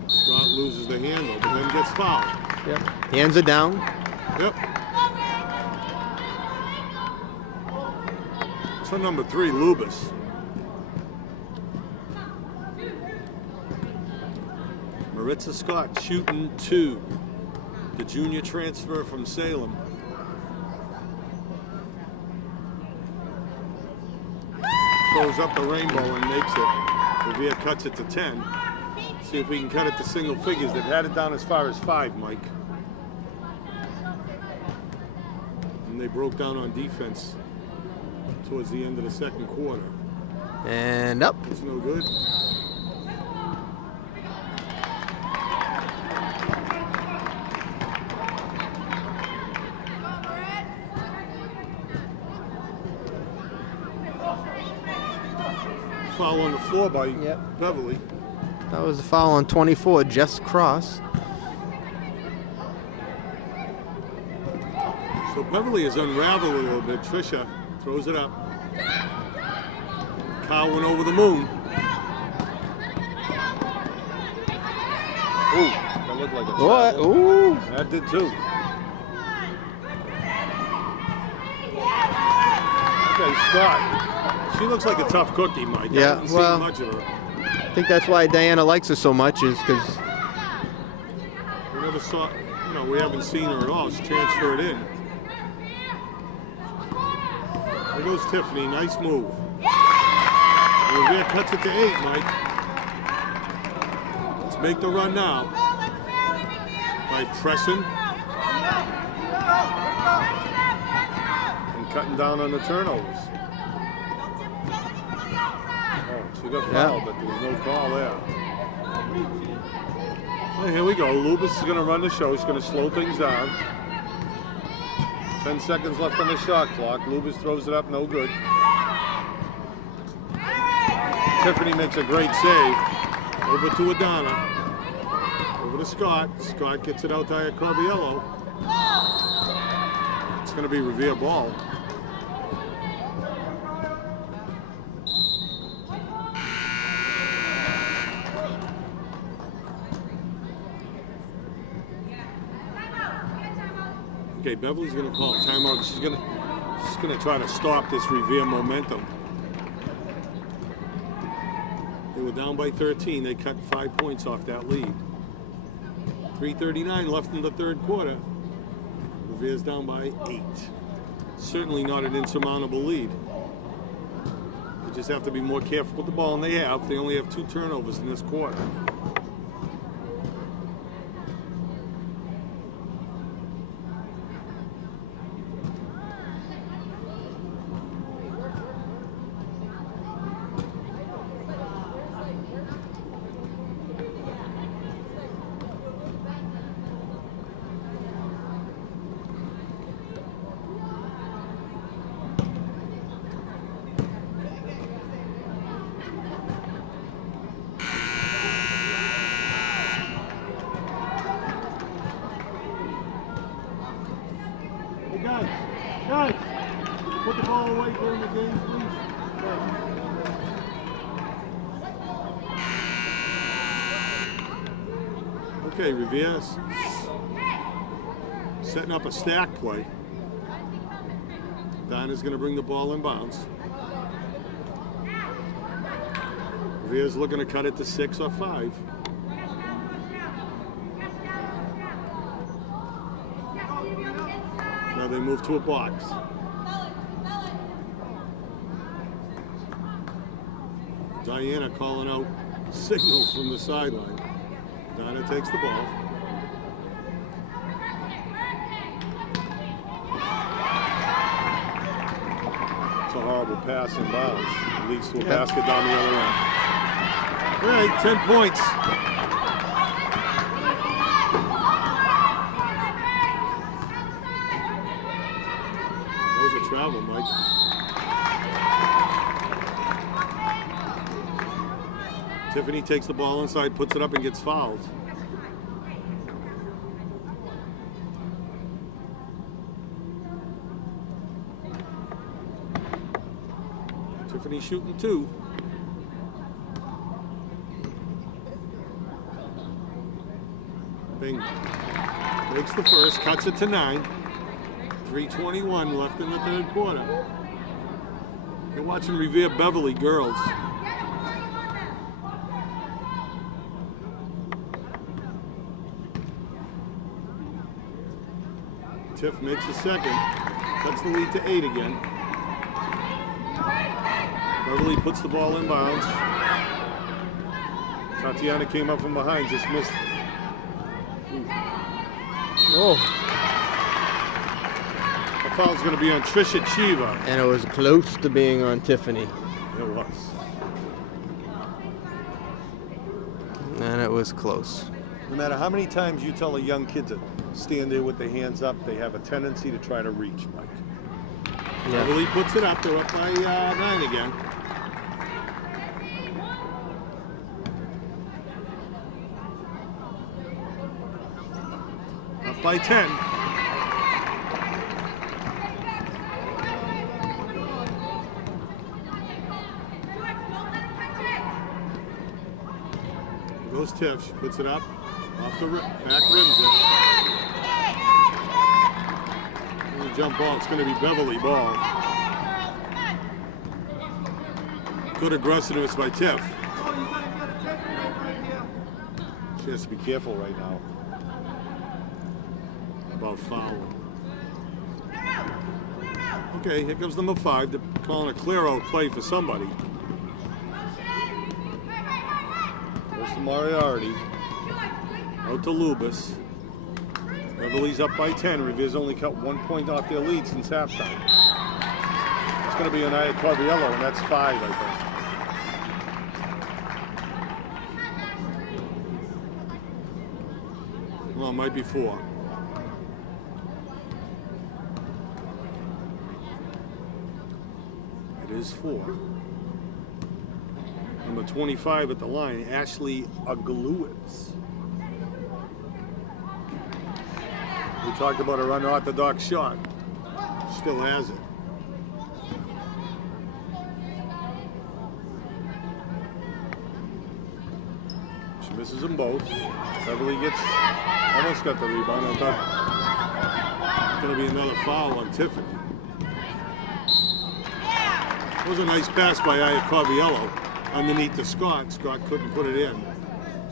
Scott loses the handle, but then gets fouled. Yep. Hands are down. Yep. So number 3, Lubis. Maritza Scott shooting 2. The junior transfer from Salem. Throws up the rainbow and makes it. Revere cuts it to 10. See if we can cut it to single figures. They've had it down as far as 5, Mike. And they broke down on defense towards the end of the 2nd quarter. And up. It's no good. Foul on the floor by Beverly. That was a foul on 24, Jess Cross. So Beverly has unraveled a little bit. Trisha throws it up. Kyle went over the moon. Ooh, that looked like a what? travel. Ooh. That did too. Okay, Scott. She looks like a tough cookie, Mike. Yeah, I haven't seen much of her. I think that's why Diana likes her so much, is because We never saw, we haven't seen her at all. She transferred in. There goes Tiffany, nice move. Revere cuts it to 8, Mike. Let's make the run now. By pressing. And cutting down on the turnovers. She got fouled, but there was no call there. Well, here we go. Lubis is going to run the show. He's going to slow things down. 10 seconds left on the shot clock. Lubis throws it up, no good. Tiffany makes a great save. Over to Adana. Over to Scott. Scott gets it out to Iacoviello. It's going to be Revere ball. Okay, Beverly's going to call timeout. She's going to try to stop this Revere momentum. They were down by 13. They cut 5 points off that lead. 3:39 left in the third quarter. Revere's down by 8. Certainly not an insurmountable lead. They just have to be more careful with the ball, and they have. They only have 2 turnovers in this quarter. Guys, put the ball away during the game, please. Okay, Revere setting up a stack play. Dinah's going to bring the ball in bounds. Revere's looking to cut it to 6 or 5. Now they move to a box. Diana calling out signals from the sideline. Dinah takes the ball. It's a horrible pass in bounds. It leads to a basket down the other end. All right, 10 points. Travel, Mike. Tiffany takes the ball inside, puts it up, and gets fouled. Tiffany shooting 2. Bing makes the first, cuts it to 9. 3:21 left in the third quarter. You're watching Revere Beverly girls. Tiff makes a second. Cuts the lead to 8 again. Beverly puts the ball in bounds. Tatiana came up from behind, just missed. Oh. Foul's going to be on Trisha Chiva. And it was close to being on Tiffany. It was. And it was close. No matter how many times you tell a young kid to stand there with their hands up, they have a tendency to try to reach, Mike. Yeah. Beverly puts it up. They're up by 9 again. Up by 10. Goes Tiff, she puts it up, off the back rims it. Jump ball, it's going to be Beverly ball. Good aggressiveness by Tiff. She has to be careful right now about fouling. Okay, here comes number 5. They're calling a clear-out play for somebody. Moriarty out to Lubis. Beverly's up by 10. Revere's only cut 1 point off their lead since halftime. It's going to be an Aya Corviello, and that's 5, I think. Well, it might be 4. It is 4. Number 25 at the line, Ashley Agluis. We talked about her unorthodox shot. Still has it. She misses them both. Beverly almost got the rebound on top. going to be another foul on Tiffany. It was a nice pass by Iacoviello underneath to Scott. Scott couldn't put it in.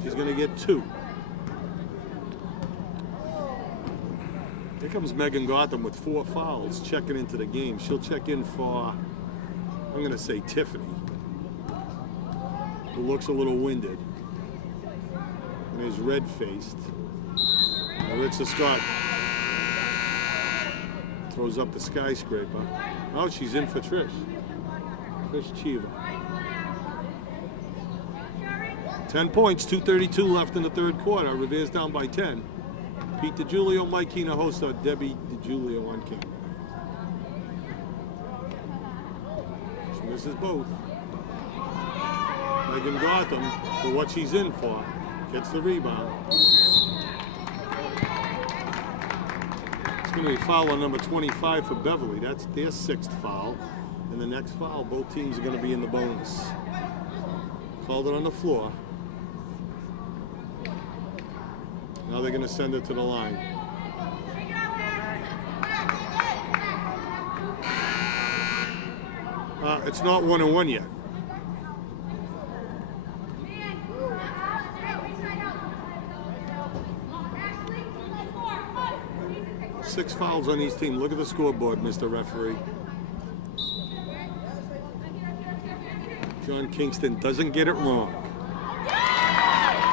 She's going to get 2. Here comes Megan Gotham with 4 fouls, checking into the game. She'll check in for, I'm going to say Tiffany, who looks a little winded and is red-faced. R.H.S. Scott throws up the skyscraper. Oh, she's in for Trish. Trish Cheever. 10 points, 2:32 left in the third quarter. Revere's down by 10. Pete DiGiulio, Mike Hinojosa, Debbie DiGiulio on camera. She misses both. Megan Gotham, for what she's in for, gets the rebound. It's going to be foul on number 25 for Beverly. That's their 6th foul. And the next foul, both teams are going to be in the bonus. Called it on the floor. Now they're going to send it to the line. It's not 1-1 yet. Six fouls on each team. Look at the scoreboard, Mr. Referee. John Kingston doesn't get it wrong.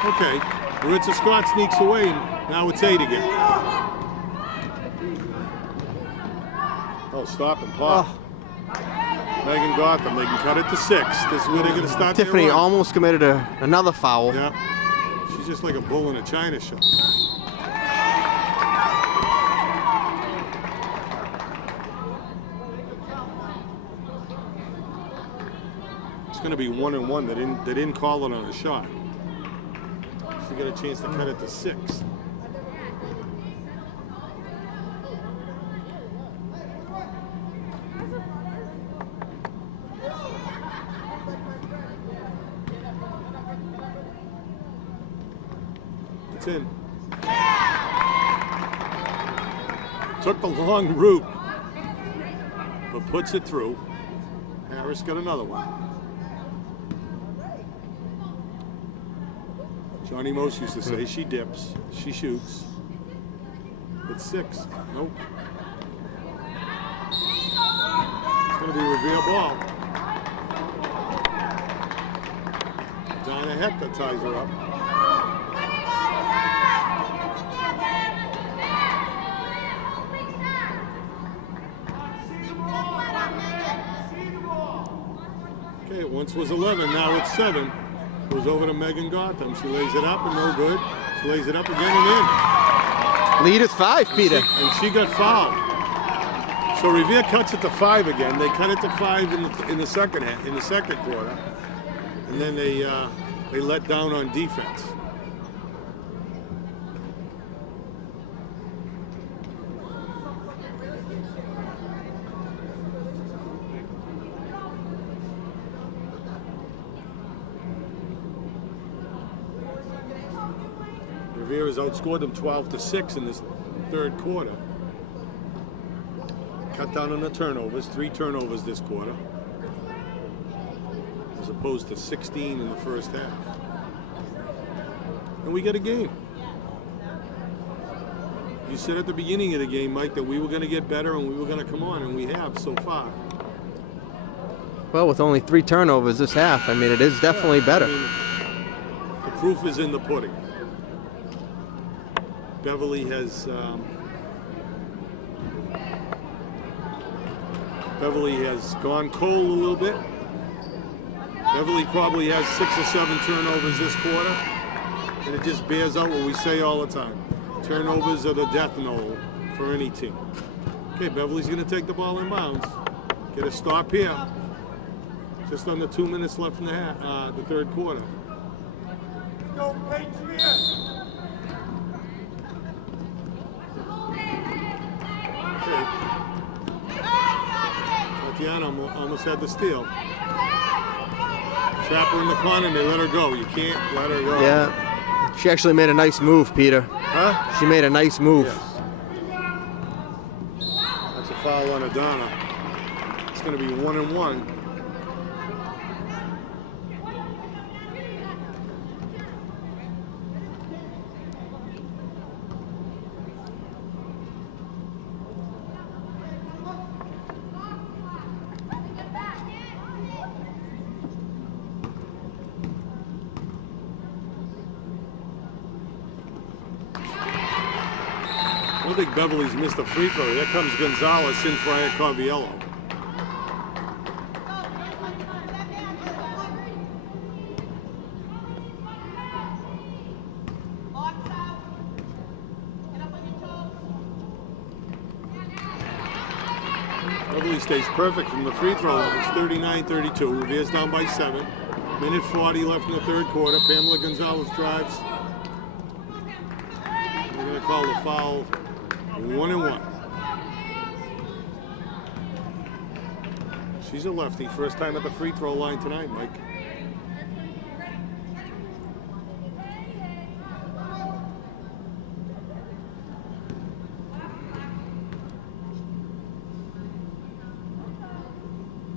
Okay. R.H.S. Scott sneaks away, and now it's 8 again. Oh, stop and pop. Oh. Megan Gotham, they can cut it to 6. This is where they're going to start. Tiffany almost committed another foul. Yeah. She's just like a bull in a china shop. It's going to be 1-1. They didn't call it on a shot. She got a chance to cut it to 6. It's in. Took the long route, but puts it through. Harris got another one. Johnny Most used to say, she dips, she shoots. It's 6. Nope. It's going to be Revere ball. Donna Hector ties her up. Okay, it once was 11, now it's 7. Goes over to Megan Gotham. She lays it up and no good. She lays it up again and in. Lead is 5, Peter. And she got fouled. So Revere cuts it to 5 again. They cut it to 5 in the second quarter, and then they let down on defense. Revere has outscored them 12-6 in this third quarter. Cut down on the turnovers, 3 turnovers this quarter, as opposed to 16 in the first half. And we get a game. You said at the beginning of the game, Mike, that we were going to get better and we were going to come on, and we have so far. Well, with only 3 turnovers this half, I mean, it is definitely better. I mean, the proof is in the pudding. Beverly has gone cold a little bit. Beverly probably has 6 or 7 turnovers this quarter, and it just bears out what we say all the time. Turnovers are the death knell for any team. Okay, Beverly's going to take the ball in bounds. Get a stop here. Just under 2 minutes left in the third quarter. Go Patriots! Tatiana almost had the steal. Trap her in the corner and they let her go. You can't let her go. Yeah. She actually made a nice move, Peter. Huh? She made a nice move. Yes. Maradona. It's going to be 1-1. I don't think Beverly's missed a free throw. Here comes Gonzalez in for Iacoviello. Beverly stays perfect from the free throw line. It's 39-32. Revere's down by 7. Minute 40 left in the third quarter. Pamela Gonzalez drives. They're going to call the foul. 1-1. She's a lefty. First time at the free throw line tonight, Mike.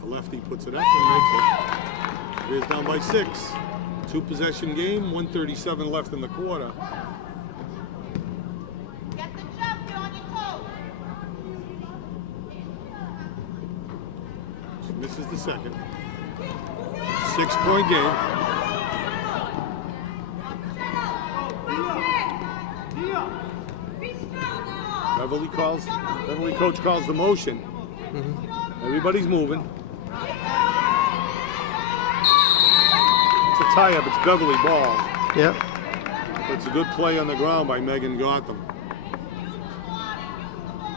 The lefty puts it up and makes it. Here's down by 6. 2-possession game. 1:37 left in the quarter. Misses the second. 6-point game. Beverly coach calls the motion. Everybody's moving. It's a tie-up. It's Beverly ball. Yep. But it's a good play on the ground by Megan Gotham.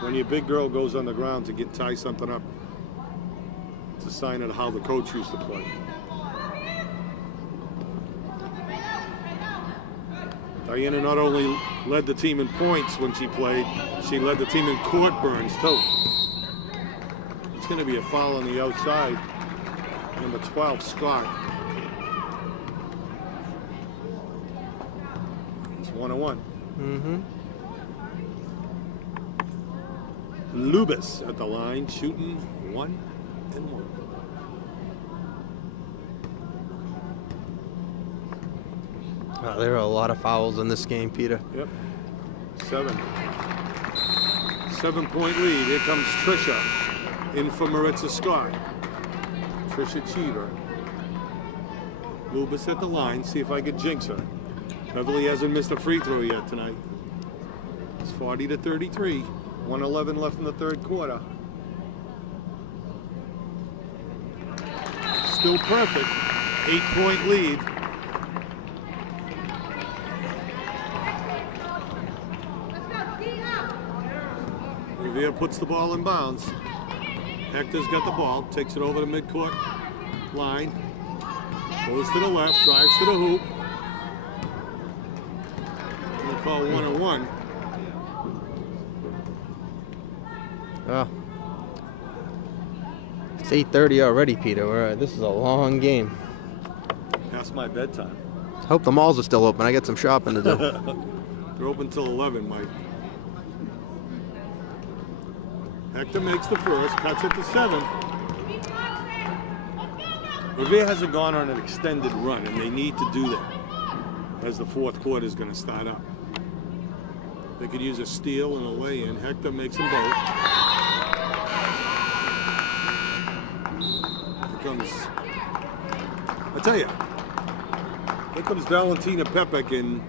When your big girl goes on the ground to tie something up, it's a sign of how the coach used to play. Diana not only led the team in points when she played, she led the team in court burns too. It's going to be a foul on the outside. Number 12, Scott. It's 1-1. Lubis at the line, shooting 1-1. There are a lot of fouls in this game, Peter. Yep. 7-point lead. Here comes Trisha in for Maritza Scott. Trisha Cheever. Lubis at the line. See if I could jinx her. Beverly hasn't missed a free throw yet tonight. It's 40-33. 1:11 left in the third quarter. Still perfect. 8-point lead. Revere puts the ball in bounds. Hector's got the ball, takes it over the midcourt line, goes to the left, drives to the hoop. We'll call 1-1. Oh. It's 8:30 already, Peter. This is a long game. Past my bedtime. Hope the malls are still open. I got some shopping to do. They're open till 11, Mike. Hector makes the first, cuts it to 7. Revere hasn't gone on an extended run, and they need to do that as the fourth quarter is going to start up. They could use a steal and a lay-in. Hector makes them both. Here comes, I tell you, here comes Valentina Pepek, and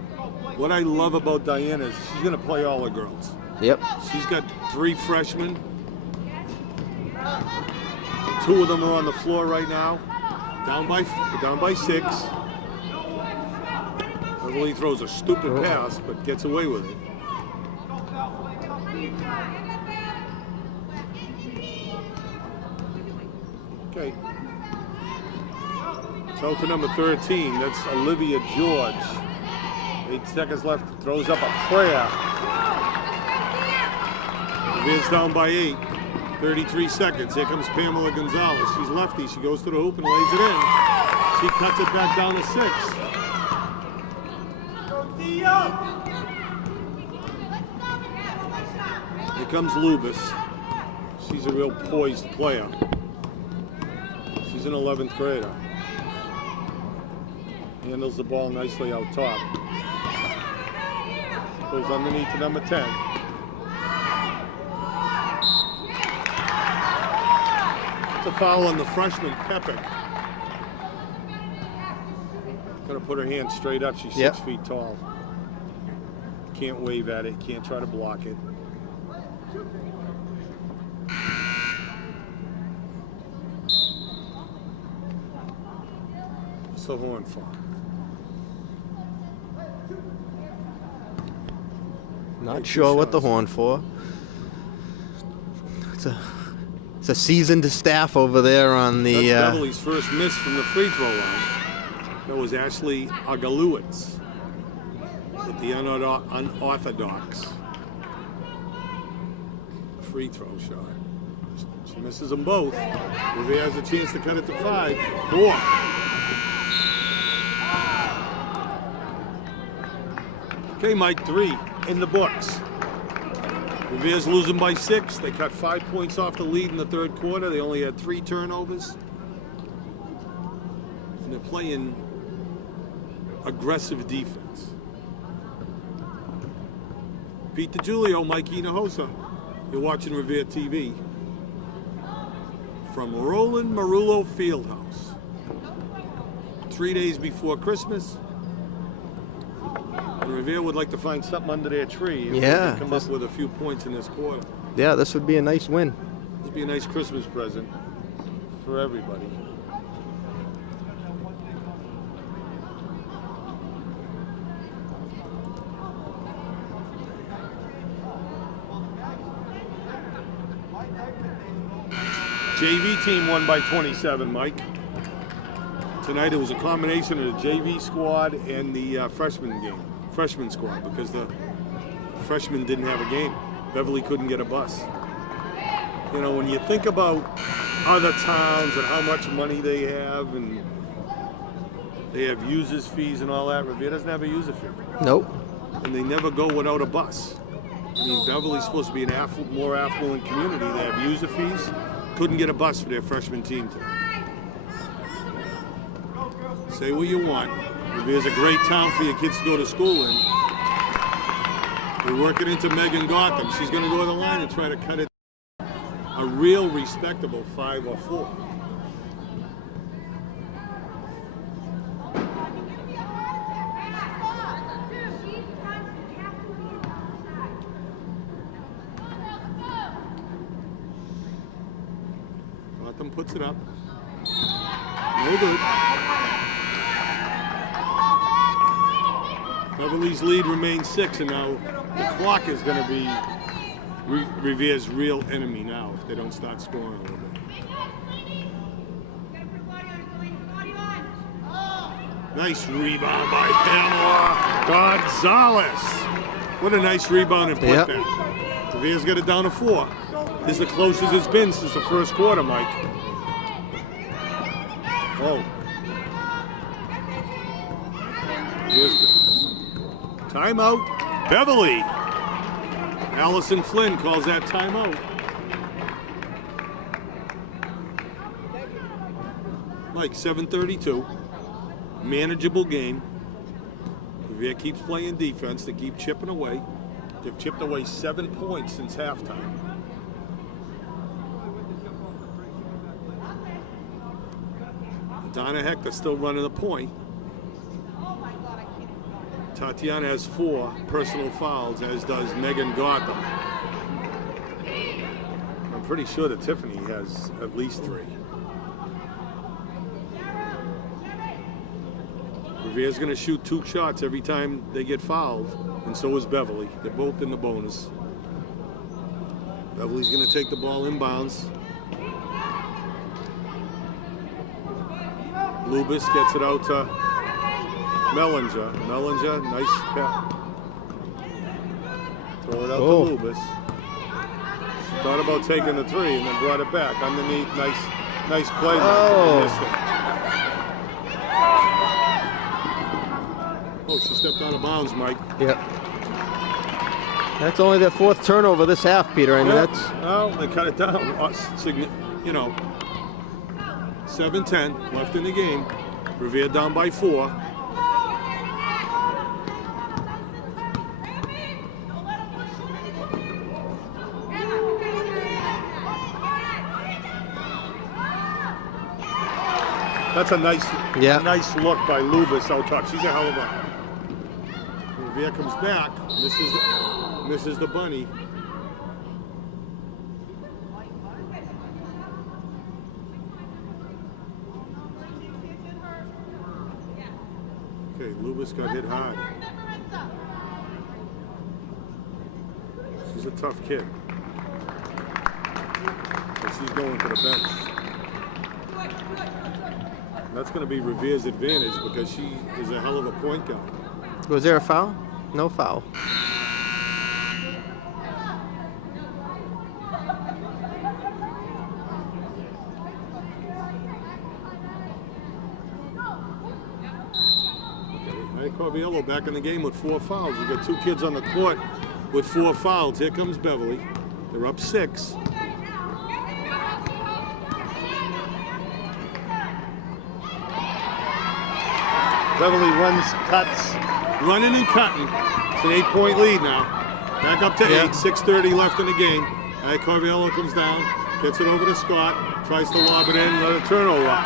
what I love about Diana is she's going to play all her girls. Yep. She's got 3 freshmen. 2 of them are on the floor right now. Down by 6. Beverly throws a stupid pass, but gets away with it. Okay. So to number 13, that's Olivia George. 8 seconds left, throws up a prayer. Revere's down by 8. 33 seconds. Here comes Pamela Gonzalez. She's lefty. She goes to the hoop and lays it in. She cuts it back down to 6. Here comes Lubis. She's She's a real poised player. She's an 11th grader. Handles the ball nicely out top. Goes underneath to number 10. It's a foul on the freshman, Pepper. Gonna put her hand straight up. She's 6 feet tall. Can't wave at it. Can't try to block it. What's the horn for? Not sure what the horn for. It's a seasoned staff over there on the. That's Beverly's first miss from the free throw line. That was Ashley Agalewicz with the unorthodox free throw shot. She misses them both. Revere has a chance to cut it to 5. 4. Okay, Mike, 3 in the books. Revere's losing by 6. They cut 5 points off the lead in the third quarter. They only had 3 turnovers. And they're playing aggressive defense. Pete DiGiulio, Mike Hinojosa. You're watching Revere TV from Roland Merullo Fieldhouse. 3 days before Christmas. And Revere would like to find something under their tree if they can come up with a few points in this quarter. Yeah, this would be a nice win. This would be a nice Christmas present for everybody. JV team won by 27, Mike. Tonight it was a combination of the JV squad and the freshman squad, because the freshmen didn't have a game. Beverly couldn't get a bus. You know, when you think about other towns and how much money they have, and they have users fees and all that, Revere doesn't have a user fee. Nope. And they never go without a bus. I mean, Beverly's supposed to be an more affluent community. They have user fees. Couldn't get a bus for their freshman team today. Say what you want. Revere's a great town for your kids to go to school in. We're working into Megan Gotham. She's going to go to the line and try to cut it a real respectable 5 or 4. Gotham puts it up. No good. Beverly's lead remains 6, and now the clock is going to be Revere's real enemy now if they don't start scoring a little bit. Nice rebound by Pamela Gonzalez. What a nice rebound and put that. Revere's got it down to 4. This is the closest it's been since the first quarter, Mike. Oh. Timeout, Beverly. Allison Flynn calls that timeout. Like 7:32, manageable game. Revere keeps playing defense. They keep chipping away. They've chipped away 7 points since halftime. Donna Hector still running the point. Tatiana has 4 personal fouls, as does Megan Gotham. I'm pretty sure that Tiffany has at least 3. Revere's going to shoot 2 shots every time they get fouled, and so is Beverly. They're both in the bonus. Beverly's going to take the ball inbounds. Lubis gets it out to Mellinger. Mellinger, nice pass. Throw it out to Lubis. Thought about taking the 3 and then brought it back underneath. Nice play. Oh, she stepped out of bounds, Mike. Yep. That's only their 4th turnover this half, Peter. I mean, Yeah. that's Well, they cut it down. 7-10 left in the game. Revere down by 4. That's a nice look by Lubis out top. She's a hell of a. Revere comes back, misses the bunny. Okay, Lubis got hit hard. She's a tough kid. But she's going to the bench. That's going to be Revere's advantage because she is a hell of a point guard. Was there a foul? No foul. Corviello back in the game with 4 fouls. We've got 2 kids on the court with 4 fouls. Here comes Beverly. They're up 6. Beverly runs, cuts, running and cutting. It's an 8-point lead now. Back up to 8. 6:30 left in the game. Corviello comes down, gets it over to Scott, tries to lob it in, another turnover.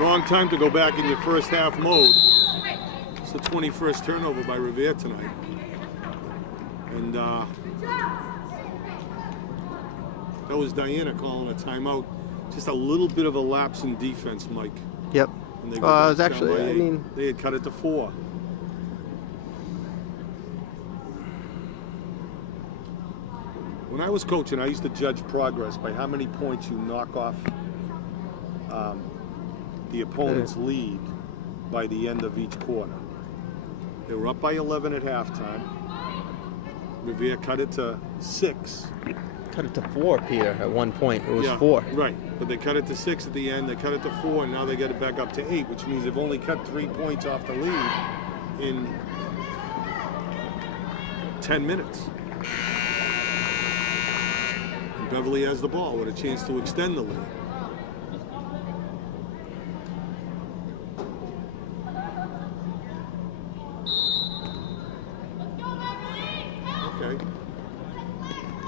Wrong time to go back in your first half mode. It's the 21st turnover by Revere tonight. And that was Diana calling a timeout. Just a little bit of a lapse in defense, Mike. Yep. And they It was actually, I mean, they had cut it to 4. When I was coaching, I used to judge progress by how many points you knock off the opponent's lead by the end of each quarter. They were up by 11 at halftime. Revere cut it to 6. cut it to 4, Peter, at one point. It was 4. Right, but they cut it to 6 at the end. They cut it to 4, and now they get it back up to 8, which means they've only cut 3 points off the lead in 10 minutes. And Beverly has the ball with a chance to extend the lead. Okay.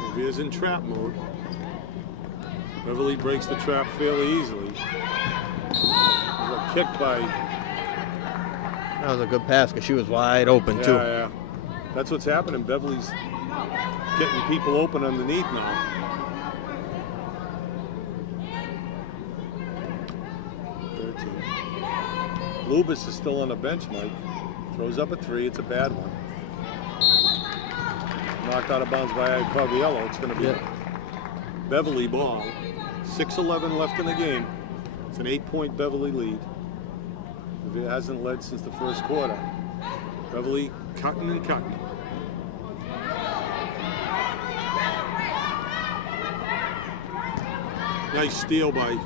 Revere's in trap mode. Beverly breaks the trap fairly easily. There's a kick by... That was a good pass because she was wide open, too. Yeah. That's what's happening. Beverly's getting people open underneath now. Lubis is still on the bench, Mike. Throws up a 3. It's a bad one. Knocked out of bounds by Corviello. It's going to be Beverly ball. 6:11 left in the game. It's an 8-point Beverly lead. It hasn't led since the first quarter. Beverly cutting and cutting. Nice steal by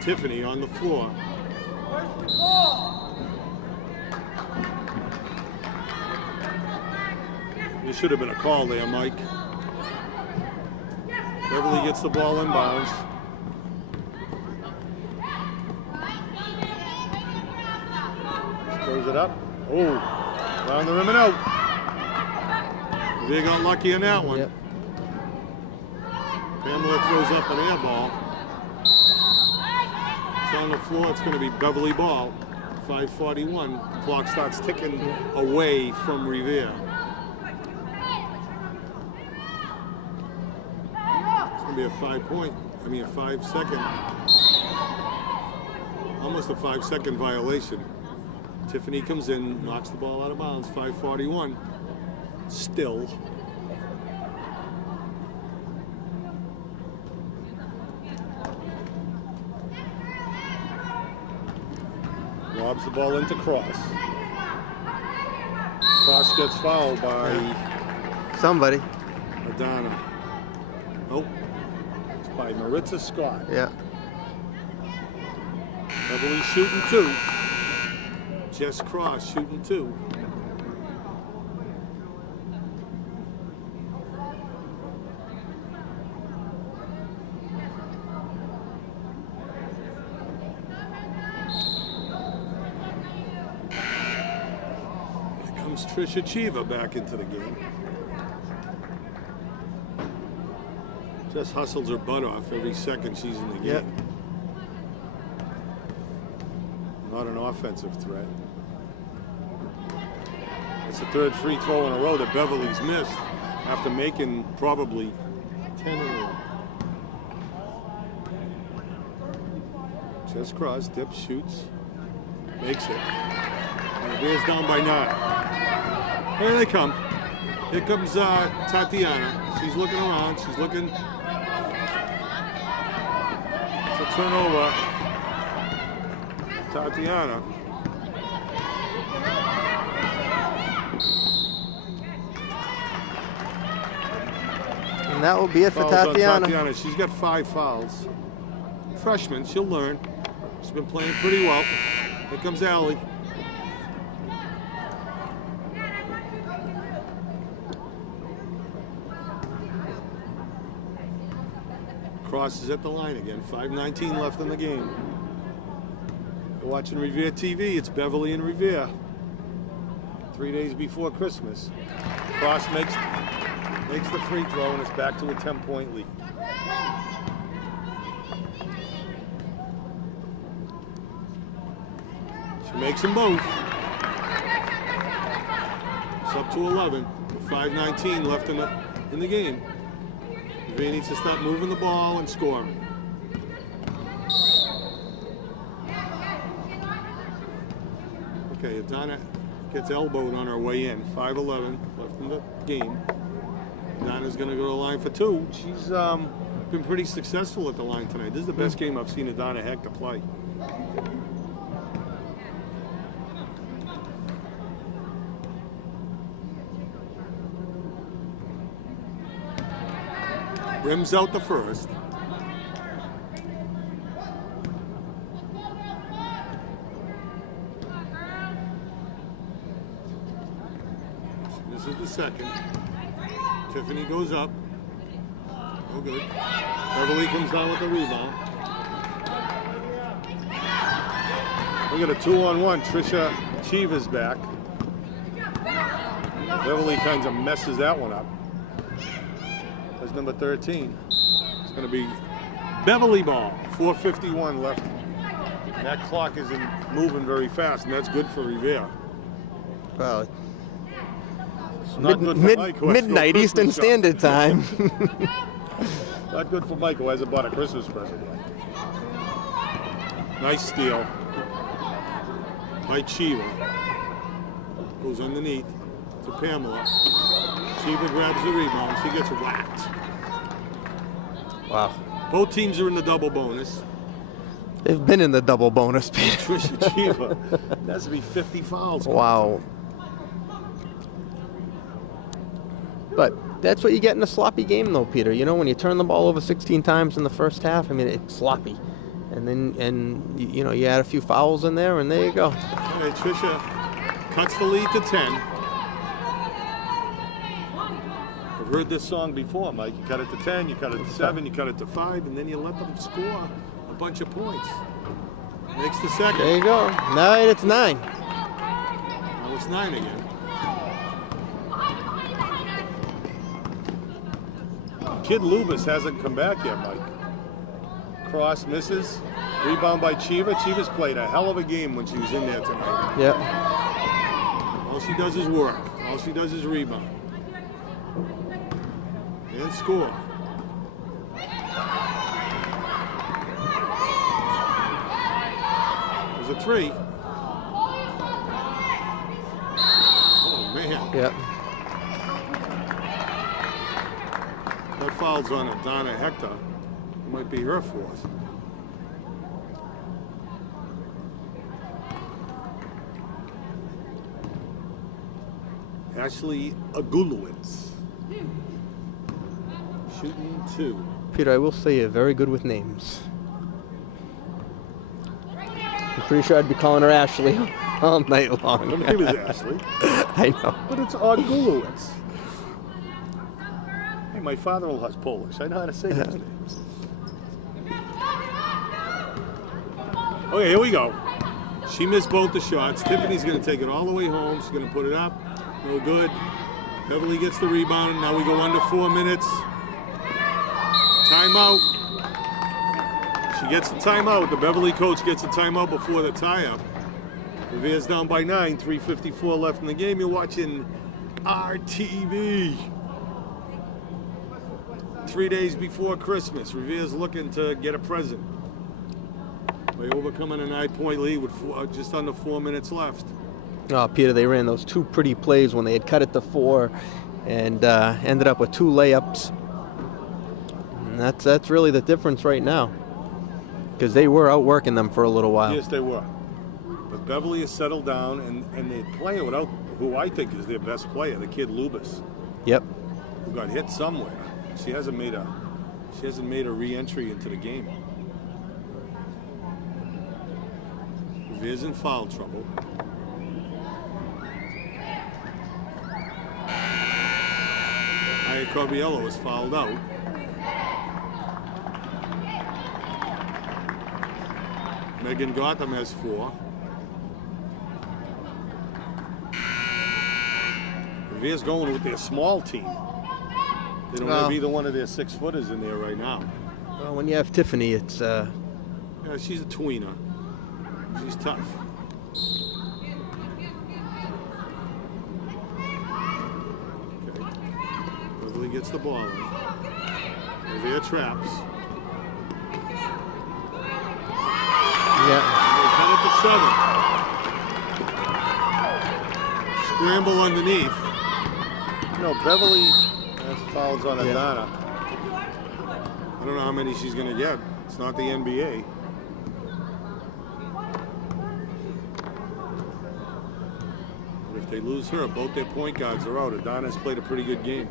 Tiffany on the floor. There should have been a call there, Mike. Beverly gets the ball inbounds. Throws it up. Oh, around the rim and out. They got lucky on that one. Yep. Pamela throws up an air ball. It's on the floor. It's going to be Beverly ball. 5:41. Clock starts ticking away from Revere. It's going to be a 5-second, almost a 5-second violation. Tiffany comes in, knocks the ball out of bounds. 5:41. Still. Lobs the ball into Cross. Cross gets fouled by somebody. Adana. Nope. It's by Maritza Scott. Yeah. Beverly shooting 2. Jess Cross shooting 2. Comes Trisha Chiva back into the game. Just hustles her butt off every second she's in the game. Yep. Not an offensive threat. It's the third free throw in a row that Beverly's missed after making probably 10 in a row. Chest cross, dips, shoots, makes it. And Revere's down by 9. Here they come. Here comes Tatiana. She's looking around. She's looking. It's a turnover. Tatiana. And that will be it for Fouls on Tatiana. Tatiana. She's got 5 fouls. Freshman, she'll learn. She's been playing pretty well. Here comes Allie. Crosses at the line again. 5:19 left in the game. You're watching Revere TV. It's Beverly and Revere. 3 days before Christmas. Cross makes the free throw, and it's back to a 10-point lead. She makes them both. It's up to 11. 5:19 left in the game. Revere needs to start moving the ball and scoring. Okay, Adana gets elbowed on her way in. 5:11 left in the game. Adana's going to go to the line for 2. She's been pretty successful at the line tonight. This is the best game I've seen Adana Hector play. Rims out the first. This is the second. Tiffany goes up. Oh, good. Beverly comes down with the rebound. We got a 2-on-1. Trisha Chiva's back. Beverly kind of messes that one up. That's number 13. It's going to be Beverly ball. 4:51 left. And that clock isn't moving very fast, and that's good for Revere. Well, Not good for Mike, who has to go midnight Christmas Eastern shop. Standard Time. Not good for Mike, who hasn't bought a Christmas present yet. Nice steal by Chiva. Goes underneath to Pamela. Chiva grabs the rebound. She gets whacked. Wow. Both teams are in the double bonus. They've been in the double bonus, Peter. Trisha Chiva. That has to be 50 fouls. Wow. But that's what you get in a sloppy game, though, Peter. You know, when you turn the ball over 16 times in the first half, I mean, it's sloppy. And you know, you add a few fouls in there, and there you go. Okay, Trisha cuts the lead to 10. I've heard this song before, Mike. You cut it to 10, you cut it to 7, you cut it to 5, and then you let them score a bunch of points. Makes the second. There you go. Now it's 9. Now it's 9 again. Kid Lubis hasn't come back yet, Mike. Cross misses. Rebound by Chiva. Chiva's played a hell of a game when she was in there tonight. Yeah. All she does is work. All she does is rebound. And score. There's a 3. Oh, man. Yeah. That foul's on Adana Hector. It might be her 4th. Ashley Agulowitz. Shooting 2. Peter, I will say you're very good with names. I'm pretty sure I'd be calling her Ashley all night long. Her name is Ashley, I know. but it's Agulowitz. Hey, my father-in-law's Polish. I know how to say these names. Okay, here we go. She missed both the shots. Tiffany's going to take it all the way home. She's going to put it up. No good. Beverly gets the rebound. Now we go under 4 minutes. Timeout. She gets the timeout. The Beverly coach gets a timeout before the tie-up. Revere's down by 9. 3:54 left in the game. You're watching RTV. 3 days before Christmas. Revere's looking to get a present by overcoming a 9-point lead with just under 4 minutes left. Oh, Peter, they ran those two pretty plays when they had cut it to 4 and ended up with 2 layups. And that's really the difference right now, because they were outworking them for a little while. Yes, they were. But Beverly has settled down, and they're playing without who I think is their best player, the kid Lubis. Yep. Who got hit somewhere. She hasn't made a re-entry into the game. Revere's in foul trouble. Corbiello is fouled out. Megan Gotham has 4. Revere's going with their small team. They don't have either one of their 6-footers in there right now. Well, when you have Tiffany, it's... Yeah, she's a tweener. She's tough. Beverly gets the ball in. Revere traps. Yeah. They head it to 7. Scramble underneath. No, Beverly has fouls on Adana. I don't know how many she's going to get. It's not the NBA. If they lose her, both their point guards are out. Adana's played a pretty good game.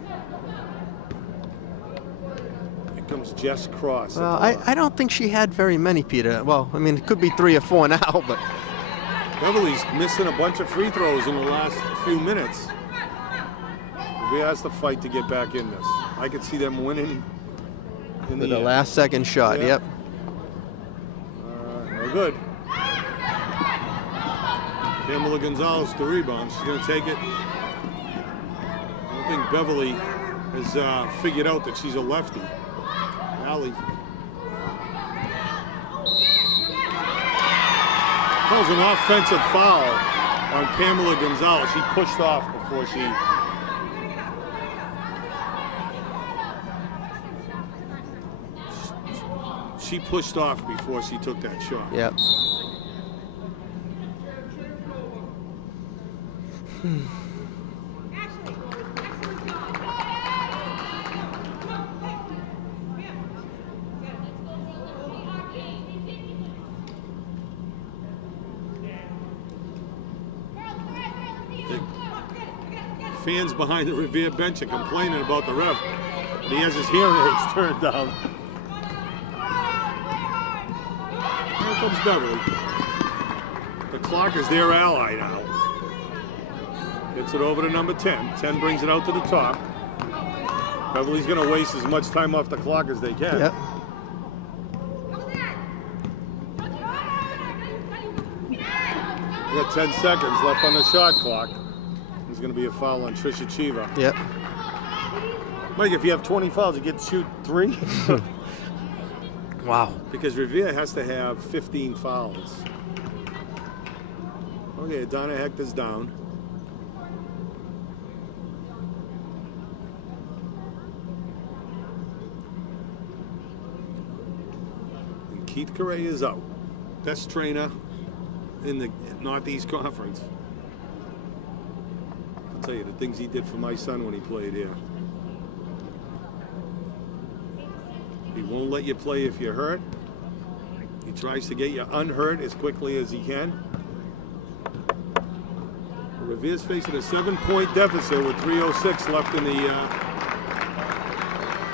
Here comes Jess Cross. Well, I don't think she had very many, Peter. Well, I mean, it could be 3 or 4 now, but... Beverly's missing a bunch of free throws in the last few minutes. Revere has to fight to get back in this. I could see them winning in the last second shot, yeah. Yep. No good. Pamela Gonzalez, the rebound. She's going to take it. I don't think Beverly has figured out that she's a lefty. Allie. Calls an offensive foul on Pamela Gonzalez. She pushed off before she pushed off before she took that shot. Yep. Fans behind the Revere bench are complaining about the ref, but he has his hearing aids turned down. Here comes Beverly. The clock is their ally now. Gets it over to number 10. 10 brings it out to the top. Beverly's going to waste as much time off the clock as they can. Yep. We got 10 seconds left on the shot clock. There's going to be a foul on Trisha Chiva. Yep. Mike, if you have 20 fouls, you get to shoot 3. Wow. Because Revere has to have 15 fouls. Okay, Donna Hector's down. And Keith Correa is out. Best trainer in the Northeast Conference. I'll tell you the things he did for my son when he played here. He won't let you play if you're hurt. He tries to get you unhurt as quickly as he can. Revere's facing a 7-point deficit with 3:06 left in the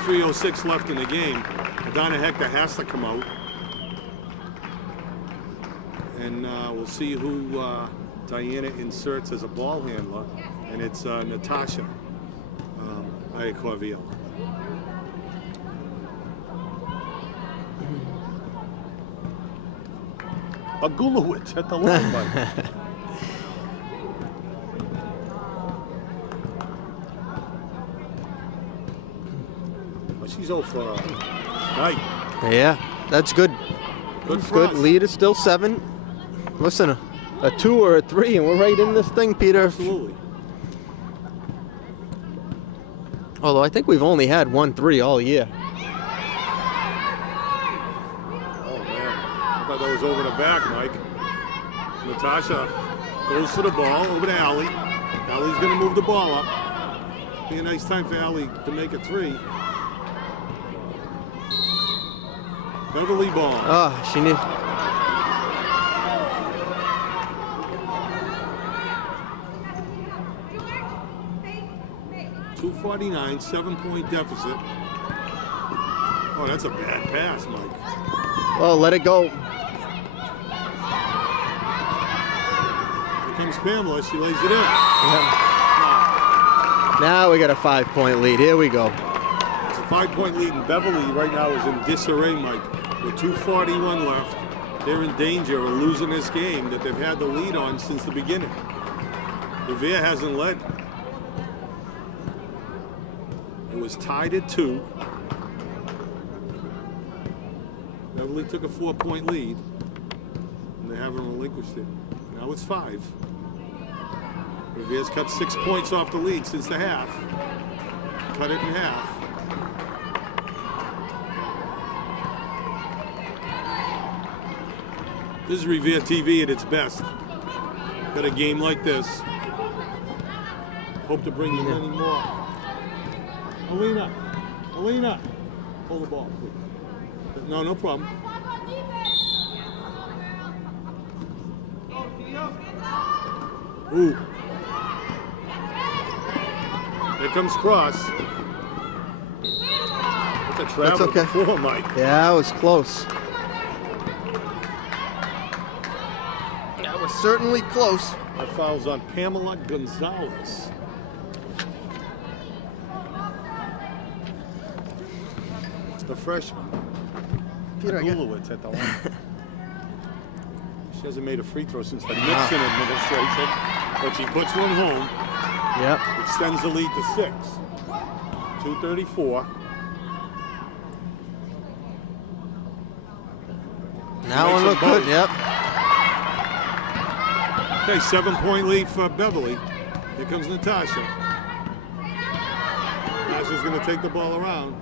3:06 left in the game. Donna Hector has to come out, and we'll see who Diana inserts as a ball handler, and it's Natasha Iacoviello. Agulowitz at the line, Mike. Well, she's 0 for night. Yeah, that's good. Good That's for good. us. Lead is still 7. Listen, a 2 or a 3, and we're right in this thing, Peter. Absolutely. Although I think we've only had 1 3 all year. Oh, man. I thought that was over the back, Mike. Natasha goes for the ball over to Allie. Allie's going to move the ball up. Be a nice time for Allie to make a 3. Beverly ball. Oh, she need. 2:49, 7-point deficit. Oh, that's a bad pass, Mike. Oh, let it go. Here comes Pamela. She lays it in. Yeah. Now we got a 5-point lead. Here we go. It's a 5-point lead, and Beverly right now is in disarray, Mike. With 2:41 left, they're in danger of losing this game that they've had the lead on since the beginning. Revere hasn't led. It was tied at 2. Beverly took a 4-point lead, and they haven't relinquished it. Now it's 5. Revere's cut 6 points off the lead since the half. Cut it in half. This is Revere TV at its best. Got a game like this. Hope to bring you many more. Alina, hold the ball, please. No, no problem. Ooh. There comes Cross. That's a travel That's okay. before, Mike. Yeah, it was close. That was certainly close. That foul's on Pamela Gonzalez. The freshman. Peter, I got- Agulowitz at the line. She hasn't made a free throw since the Nixon administration, but she puts one home. Yep. Extends the lead to 6. 2:34. Now Makes one them look good. both. Yep. Okay, 7-point lead for Beverly. Here comes Natasha. Natasha's going to take the ball around.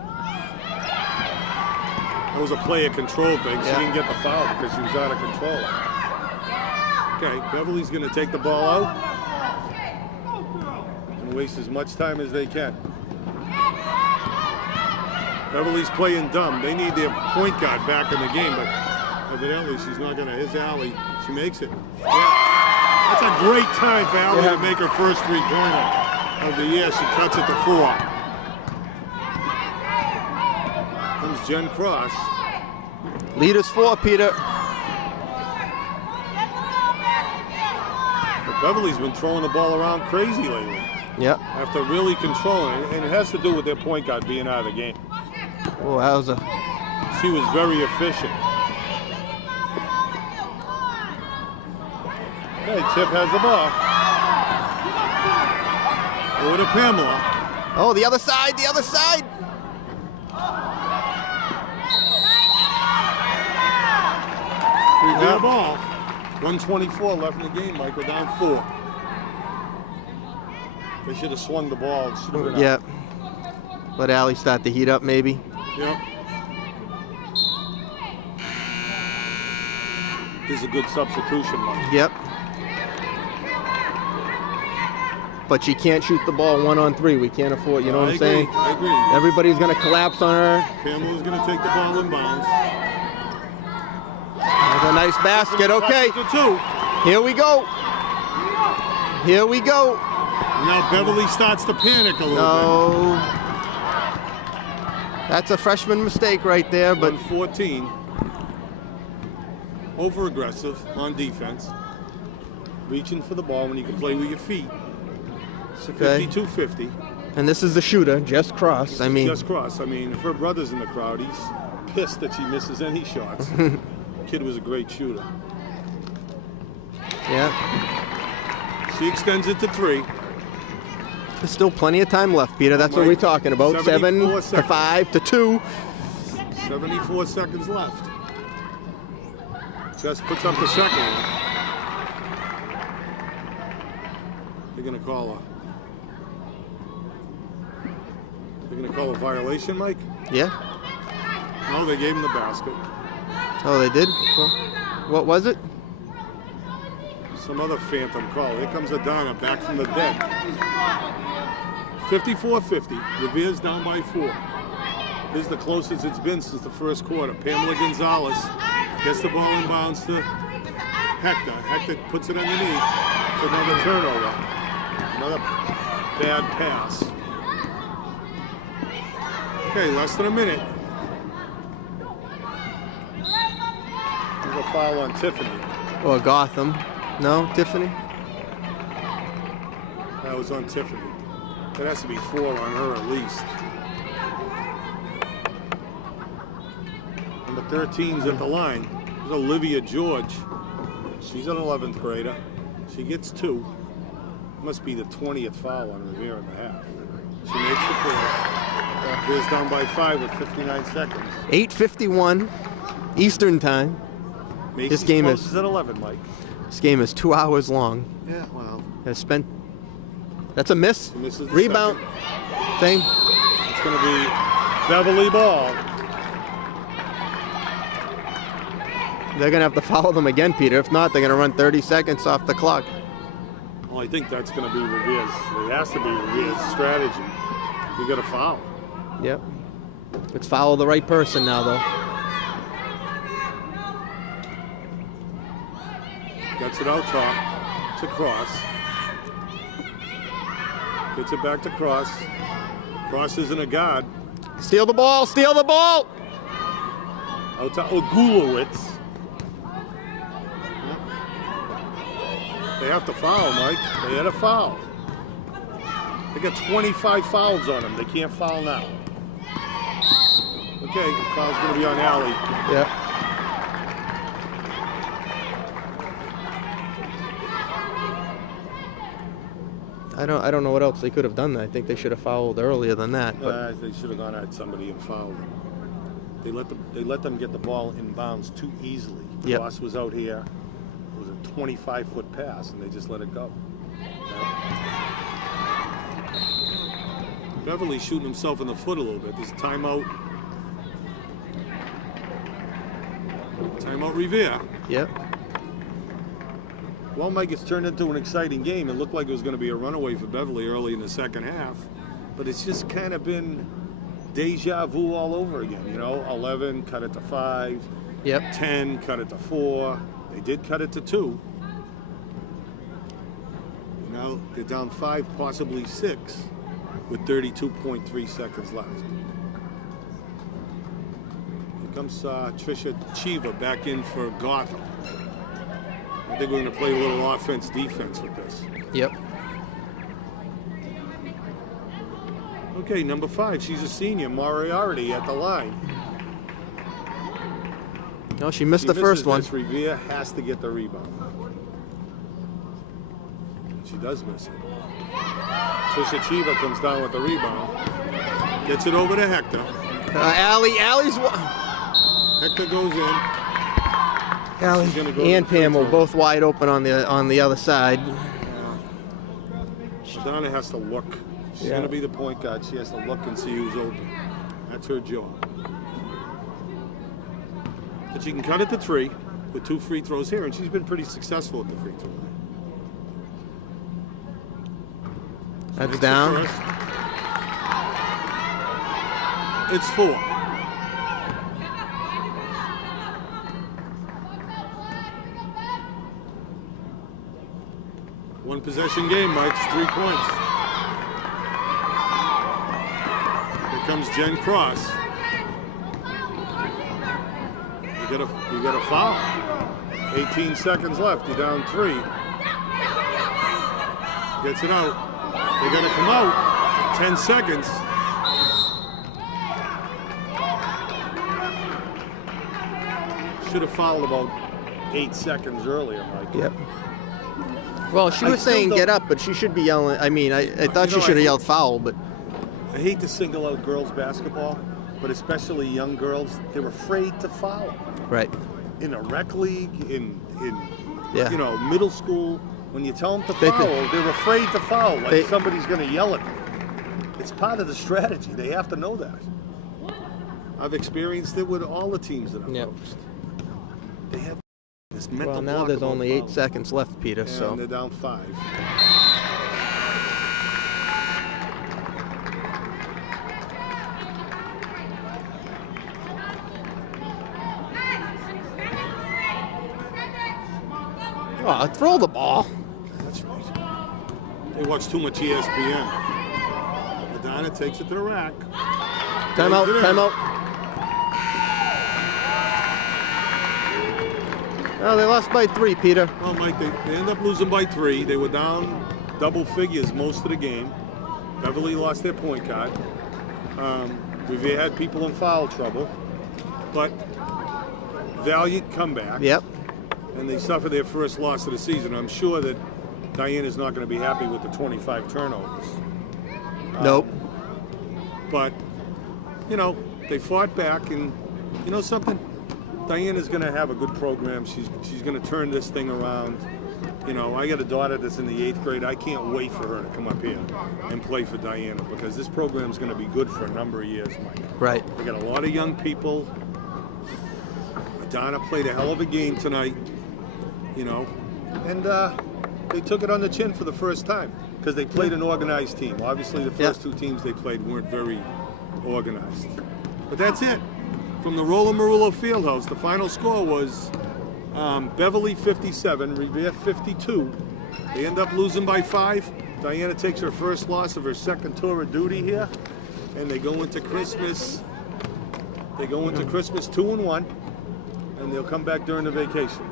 That was a player control thing. She Yeah. didn't get the foul because she was out of control. Okay, Beverly's going to take the ball out and waste as much time as they can. Beverly's playing dumb. They need their point guard back in the game, but evidently she's not going to. His alley. She makes it. Yeah. That's a great time for Allie Yeah. to make her first 3-pointer of the year. She cuts it to 4. Comes Jen Cross. Lead is 4, Peter. But Beverly's been throwing the ball around crazy lately. Yep. After really controlling it, and it has to do with their point guard being out of the game. Oh, that was a. She was very efficient. Okay, Chip has the ball. Over to Pamela. Oh, the other side. The other side. Revere ball. 1:24 left in the game, Michael, down 4. They should have swung the ball. It should have been out. Yep. Let Allie start to heat up, maybe. Yep. This is a good substitution, Mike. Yep. But she can't shoot the ball 1-on-3. We can't afford. You know what I'm saying? I agree. Everybody's gonna collapse on her. Pamela's going to take the ball in bounds. There's a nice basket. Okay. To 2. Here we go. Here we go. Now Beverly starts to panic a little No. That's a freshman mistake right there, bit. but 1:14. Over aggressive on defense. Reaching for the ball when you can play with your feet. okay. 52-50. And this is the shooter, Jess Cross. I mean, Just Cross. I mean, if her brother's in the crowd, he's pissed that she misses any shots. Kid was a great shooter. Yeah. She extends it to 3. There's still plenty of time left, Peter. That's what we're talking about. 7 to 5 to 2. 74 seconds left. Just puts up the second one. They're gonna call a violation, Mike? Yeah. No, they gave him the basket. Oh, they did? Well, what was it? Some other phantom call. Here comes Adana back from the dead. 54-50. Revere's down by 4. This is the closest it's been since the first quarter. Pamela Gonzalez gets the ball inbounds to Hector. Hector puts it underneath for another turnover. Another bad pass. Okay, less than a minute. There's a foul on Tiffany. Or Gotham. No, Tiffany? That was on Tiffany. That has to be 4 on her at least. Number 13's at the line. There's Olivia George. She's an 11th grader. She gets 2. Must be the 20th foul on Revere in the half. She makes the 4. Revere's down by 5 with 59 seconds. 8:51 Eastern time. Macy's This game closes at 11, Mike. This game is 2 hours long. Yeah, well. That's a miss. Misses the Rebound. Thing. It's going to be Beverly ball. They're going to have to follow them again, Peter. If not, they're going to run 30 seconds off the clock. Well, I think that's going to be Revere's. It has to be Revere's strategy. You got to foul. Yep. Let's follow the right person now, though. Gets it out top to Cross. Gets it back to Cross. Cross isn't a guard. Steal the ball! Steal the ball! Out to Ogulowitz. They have to foul, Mike. They had a foul. They got 25 fouls on them. They can't foul now. Okay, the foul's going to be on Allie. Yeah. I don't know what else they could have done. I think they should have fouled earlier than that. But They should have gone at somebody and fouled them. They let them get the ball in bounds too easily. Yep. Cross was out here. It was a 25-foot pass, and they just let it go. Beverly shooting himself in the foot a little bit. There's a timeout. Timeout Revere. Yep. Well, Mike, it's turned into an exciting game. It looked like it was going to be a runaway for Beverly early in the second half, but it's just kind of been deja vu all over again. 11, cut it to 5. Yep. 10, cut it to 4. They did cut it to 2. Now they're down 5, possibly 6, with 32.3 seconds left. Here comes Trisha Chiva back in for Gotham. I think we're going to play a little offense-defense with this. Yep. Okay, number 5, she's a senior, Moriarty at the line. No, she missed the first one. Revere has to get the rebound. She does miss it. Trisha Chiva comes down with the rebound. Gets it over to Hector. Allie's. Hector goes in. Allie and Pam were both wide open on the other side. Donna has to look. She's going to be the point guard. She has to look and see who's open. That's her job. But she can cut it to 3 with 2 free throws here, and she's been pretty successful at the free throw line. That's down. It's 4. One possession game, Mike. It's 3 points. Here comes Jen Cross. You got a foul. 18 seconds left. You're down 3. Gets it out. They're gonna come out. 10 seconds. Should have fouled about 8 seconds earlier, Mike. Yep. Well, she I was still saying don't- get up, but she should be yelling. I mean, I thought You she know, should have I- yelled foul, but I hate to single out girls basketball, but especially young girls, they're afraid to foul. right. In a rec league, in Yeah. you know, middle school, when you tell them to They- foul, they're afraid to foul, like They- somebody's going to yell at them. It's part of the strategy. They have to know that. I've experienced it with all the teams that I've Yep. coached. They have this mental Well, now block there's about only 8 fouling. seconds left, Peter. And So they're down 5. throw the ball. That's right. They watch too much ESPN. Madonna takes it to the rack. Timeout. Plays it in. Timeout. Oh, they lost by 3, Peter. Well, Mike, they end up losing by 3. They were down double figures most of the game. Beverly lost their point guard. Revere had people in foul trouble. But valiant comeback. Yep. And they suffered their first loss of the season. I'm sure that Diana's not going to be happy with the 25 turnovers. Nope. But, you know, they fought back, and you know something? Diana's going to have a good program. She's going to turn this thing around. You know, I got a daughter that's in the 8th grade. I can't wait for her to come up here and play for Diana because this program's going to be good for a number of years, Mike. Right. They got a lot of young people. Madonna played a hell of a game tonight, you know, and they took it on the chin for the first time because they played an organized team. Obviously, the first 2 teams they played weren't very organized. But that's it. From the Roland Merullo Fieldhouse, the final score was Beverly 57, Revere 52. They end up losing by 5. Diana takes her first loss of her second tour of duty here, and they go into Christmas. They go into Christmas 2-1, and they'll come back during the vacation.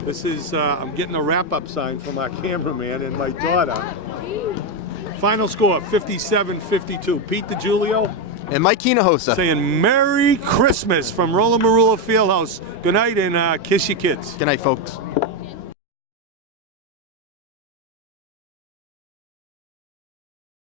This is I'm getting a wrap-up sign from our cameraman and my daughter. Final score 57-52. Pete DiGiulio And Mike Hinojosa. saying Merry Christmas from Roland Merullo Fieldhouse. Good night and kiss your kids. Good night, folks.